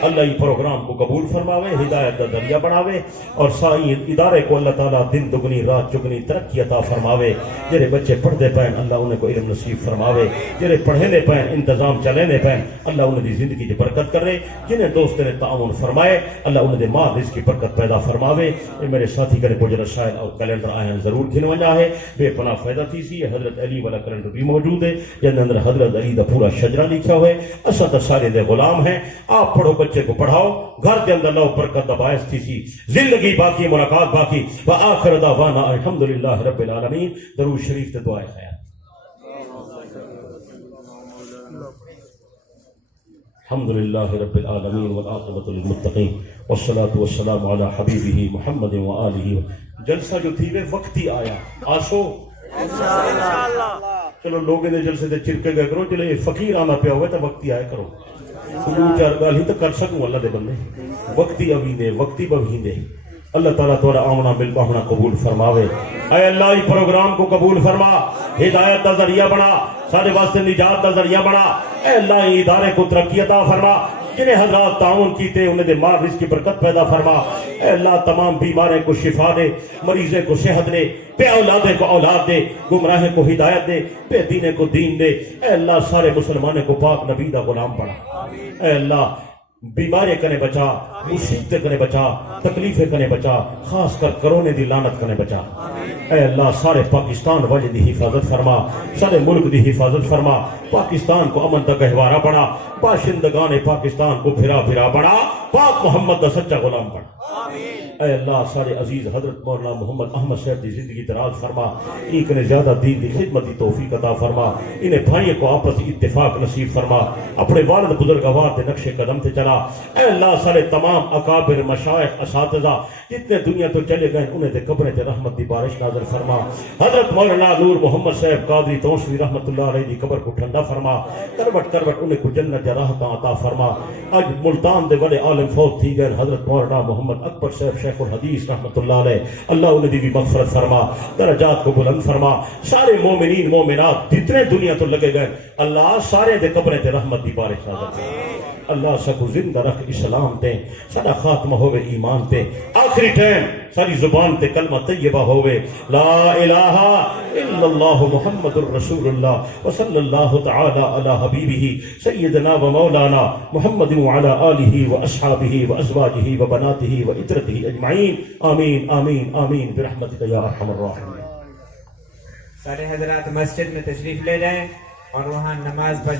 اللہ یہ پروگرام کو قبول فرماوے ہدایت دا ذریعہ بناوے اور سائیں ادارے کو اللہ تعالیٰ دن دگنی رات چگنی ترقی عطا فرماوے جرے بچے پڑھ دے پائیں اللہ انہیں کو علم نصیب فرماوے جرے پڑھے دے پائیں انتظام چلے دے پائیں اللہ انہیں دی زندگی دی برکت کر رہے جنہیں دوست نے تعاون فرمائے اللہ انہیں دے مال رزق کی برکت پیدا فرماوے یہ میرے ساتھی کرے کچھ رسائل اور کیلنڈر آئیں ضرور گھنوانجا ہے بے پناہ فائدہ تھی سی حضرت علی والا کیلنڈر بھی موجود ہے جن اندر حضرت علی دا پورا شجرہ لکھا ہوئے اسد سارے دے غلام ہیں آپ پڑھو بچے کو پڑھاؤ گھر کے اندر لو برکت دا باعث تھی سی زندگی باقی ملاقات باقی وآخر دعوانا الحمدللہ رب العالمین درود شریف تے دعائے خیر الحمدللہ رب العالمین والعاقبۃ للمتقین والصلاة والسلام علی حبیبہ محمد وآلہ جلسہ جو تھی وہ وقتی آیا آسو چلو لوگوں نے جلسے دے چرکے گئے کرو چلے فقیر آنا پیا ہوئے تو وقتی آئے کرو دو چار گال ہی تو کر سکوں اللہ دے بندے وقتی اویندے وقتی بویندے اللہ تعالیٰ تھوڑا آمنا مل پاؤنا قبول فرماوے. اے اللہ یہ پروگرام کو قبول فرما, ہدایت کا ذریعہ بنا, سارے واسطے نجات کا ذریعہ بنا. اے اللہ یہ ادارے کو ترقی عطا فرما, جنہیں حضرات تعاون کیتے انہیں دے مال رزق کی برکت پیدا فرما. اے اللہ تمام بیماریں کو شفا دے, مریضیں کو صحت دے, بے اولادیں کو اولاد دے, گمراہیں کو ہدایت دے, بے دینے کو دین دے. اے اللہ سارے مسلمانوں کو پاک نبی دا غلام بنا. اے اللہ بیماری کنے بچا, مصیبتیں کنے بچا, تکلیفیں کنے بچا, خاص کر کرونے دی لعنت کنے بچا. اے اللہ سارے پاکستان والے دی حفاظت فرما, سارے ملک دی حفاظت فرما. پاکستان کو امن دا گہوارہ بنا, باشندگان پاکستان کو پھرا پھرا بنا, پاک محمد دا سچا غلام بنا. اے اللہ سارے عزیز حضرت مولانا محمد احمد صاحب دی زندگی دراز فرما, ایک نے زیادہ دین دی خدمت دی توفیق عطا فرما, انہیں بھائیوں کو آپس اتفاق نصیب فرما, اپنے والد بزرگوار دے نقش قدم تے چلا. اے اللہ سارے تمام اکابر مشائخ اساتذہ جتنے دنیا تو چلے گئے انہیں تے قبریں تے رحمت دی بارش نازل فرما. حضرت مولانا نور محمد صاحب قادری توسوی رحمت اللہ علیہ دی قبر کو ٹھنڈا فرما, کروٹ کروٹ انہیں کو جنت راحتاں عطا فرما. آج ملتان دے بڑے عالم فوت تھی گئے حضرت مولانا محمد اکبر صاحب شیخ الحدیث رحمت اللہ علیہ, اللہ انہیں دی بھی مغفرت فرما, درجات کو بلند فرما. سارے مومنین مومنات جتنے دنیا تو لگے گئے اللہ سارے دے قبریں تے رحمت دی بارش نازل فرما. اللہ سب زندہ رکھ اسلام تے, سارا خاتمہ ہوئے ایمان تے, آخری ٹائم ساری زبان تے کلمہ طیبہ ہوئے لا الہ الا اللہ محمد الرسول اللہ وصلی اللہ تعالی علی حبیبہ سیدنا و مولانا محمد وعلی آلہ و اصحابہ و ازواجہ و بناتہ و عترتہ اجمعین. آمین آمین آمین برحمتک یا ارحم الراحمین. سارے حضرات مسجد میں تشریف لے جائیں اور وہاں نماز پڑھ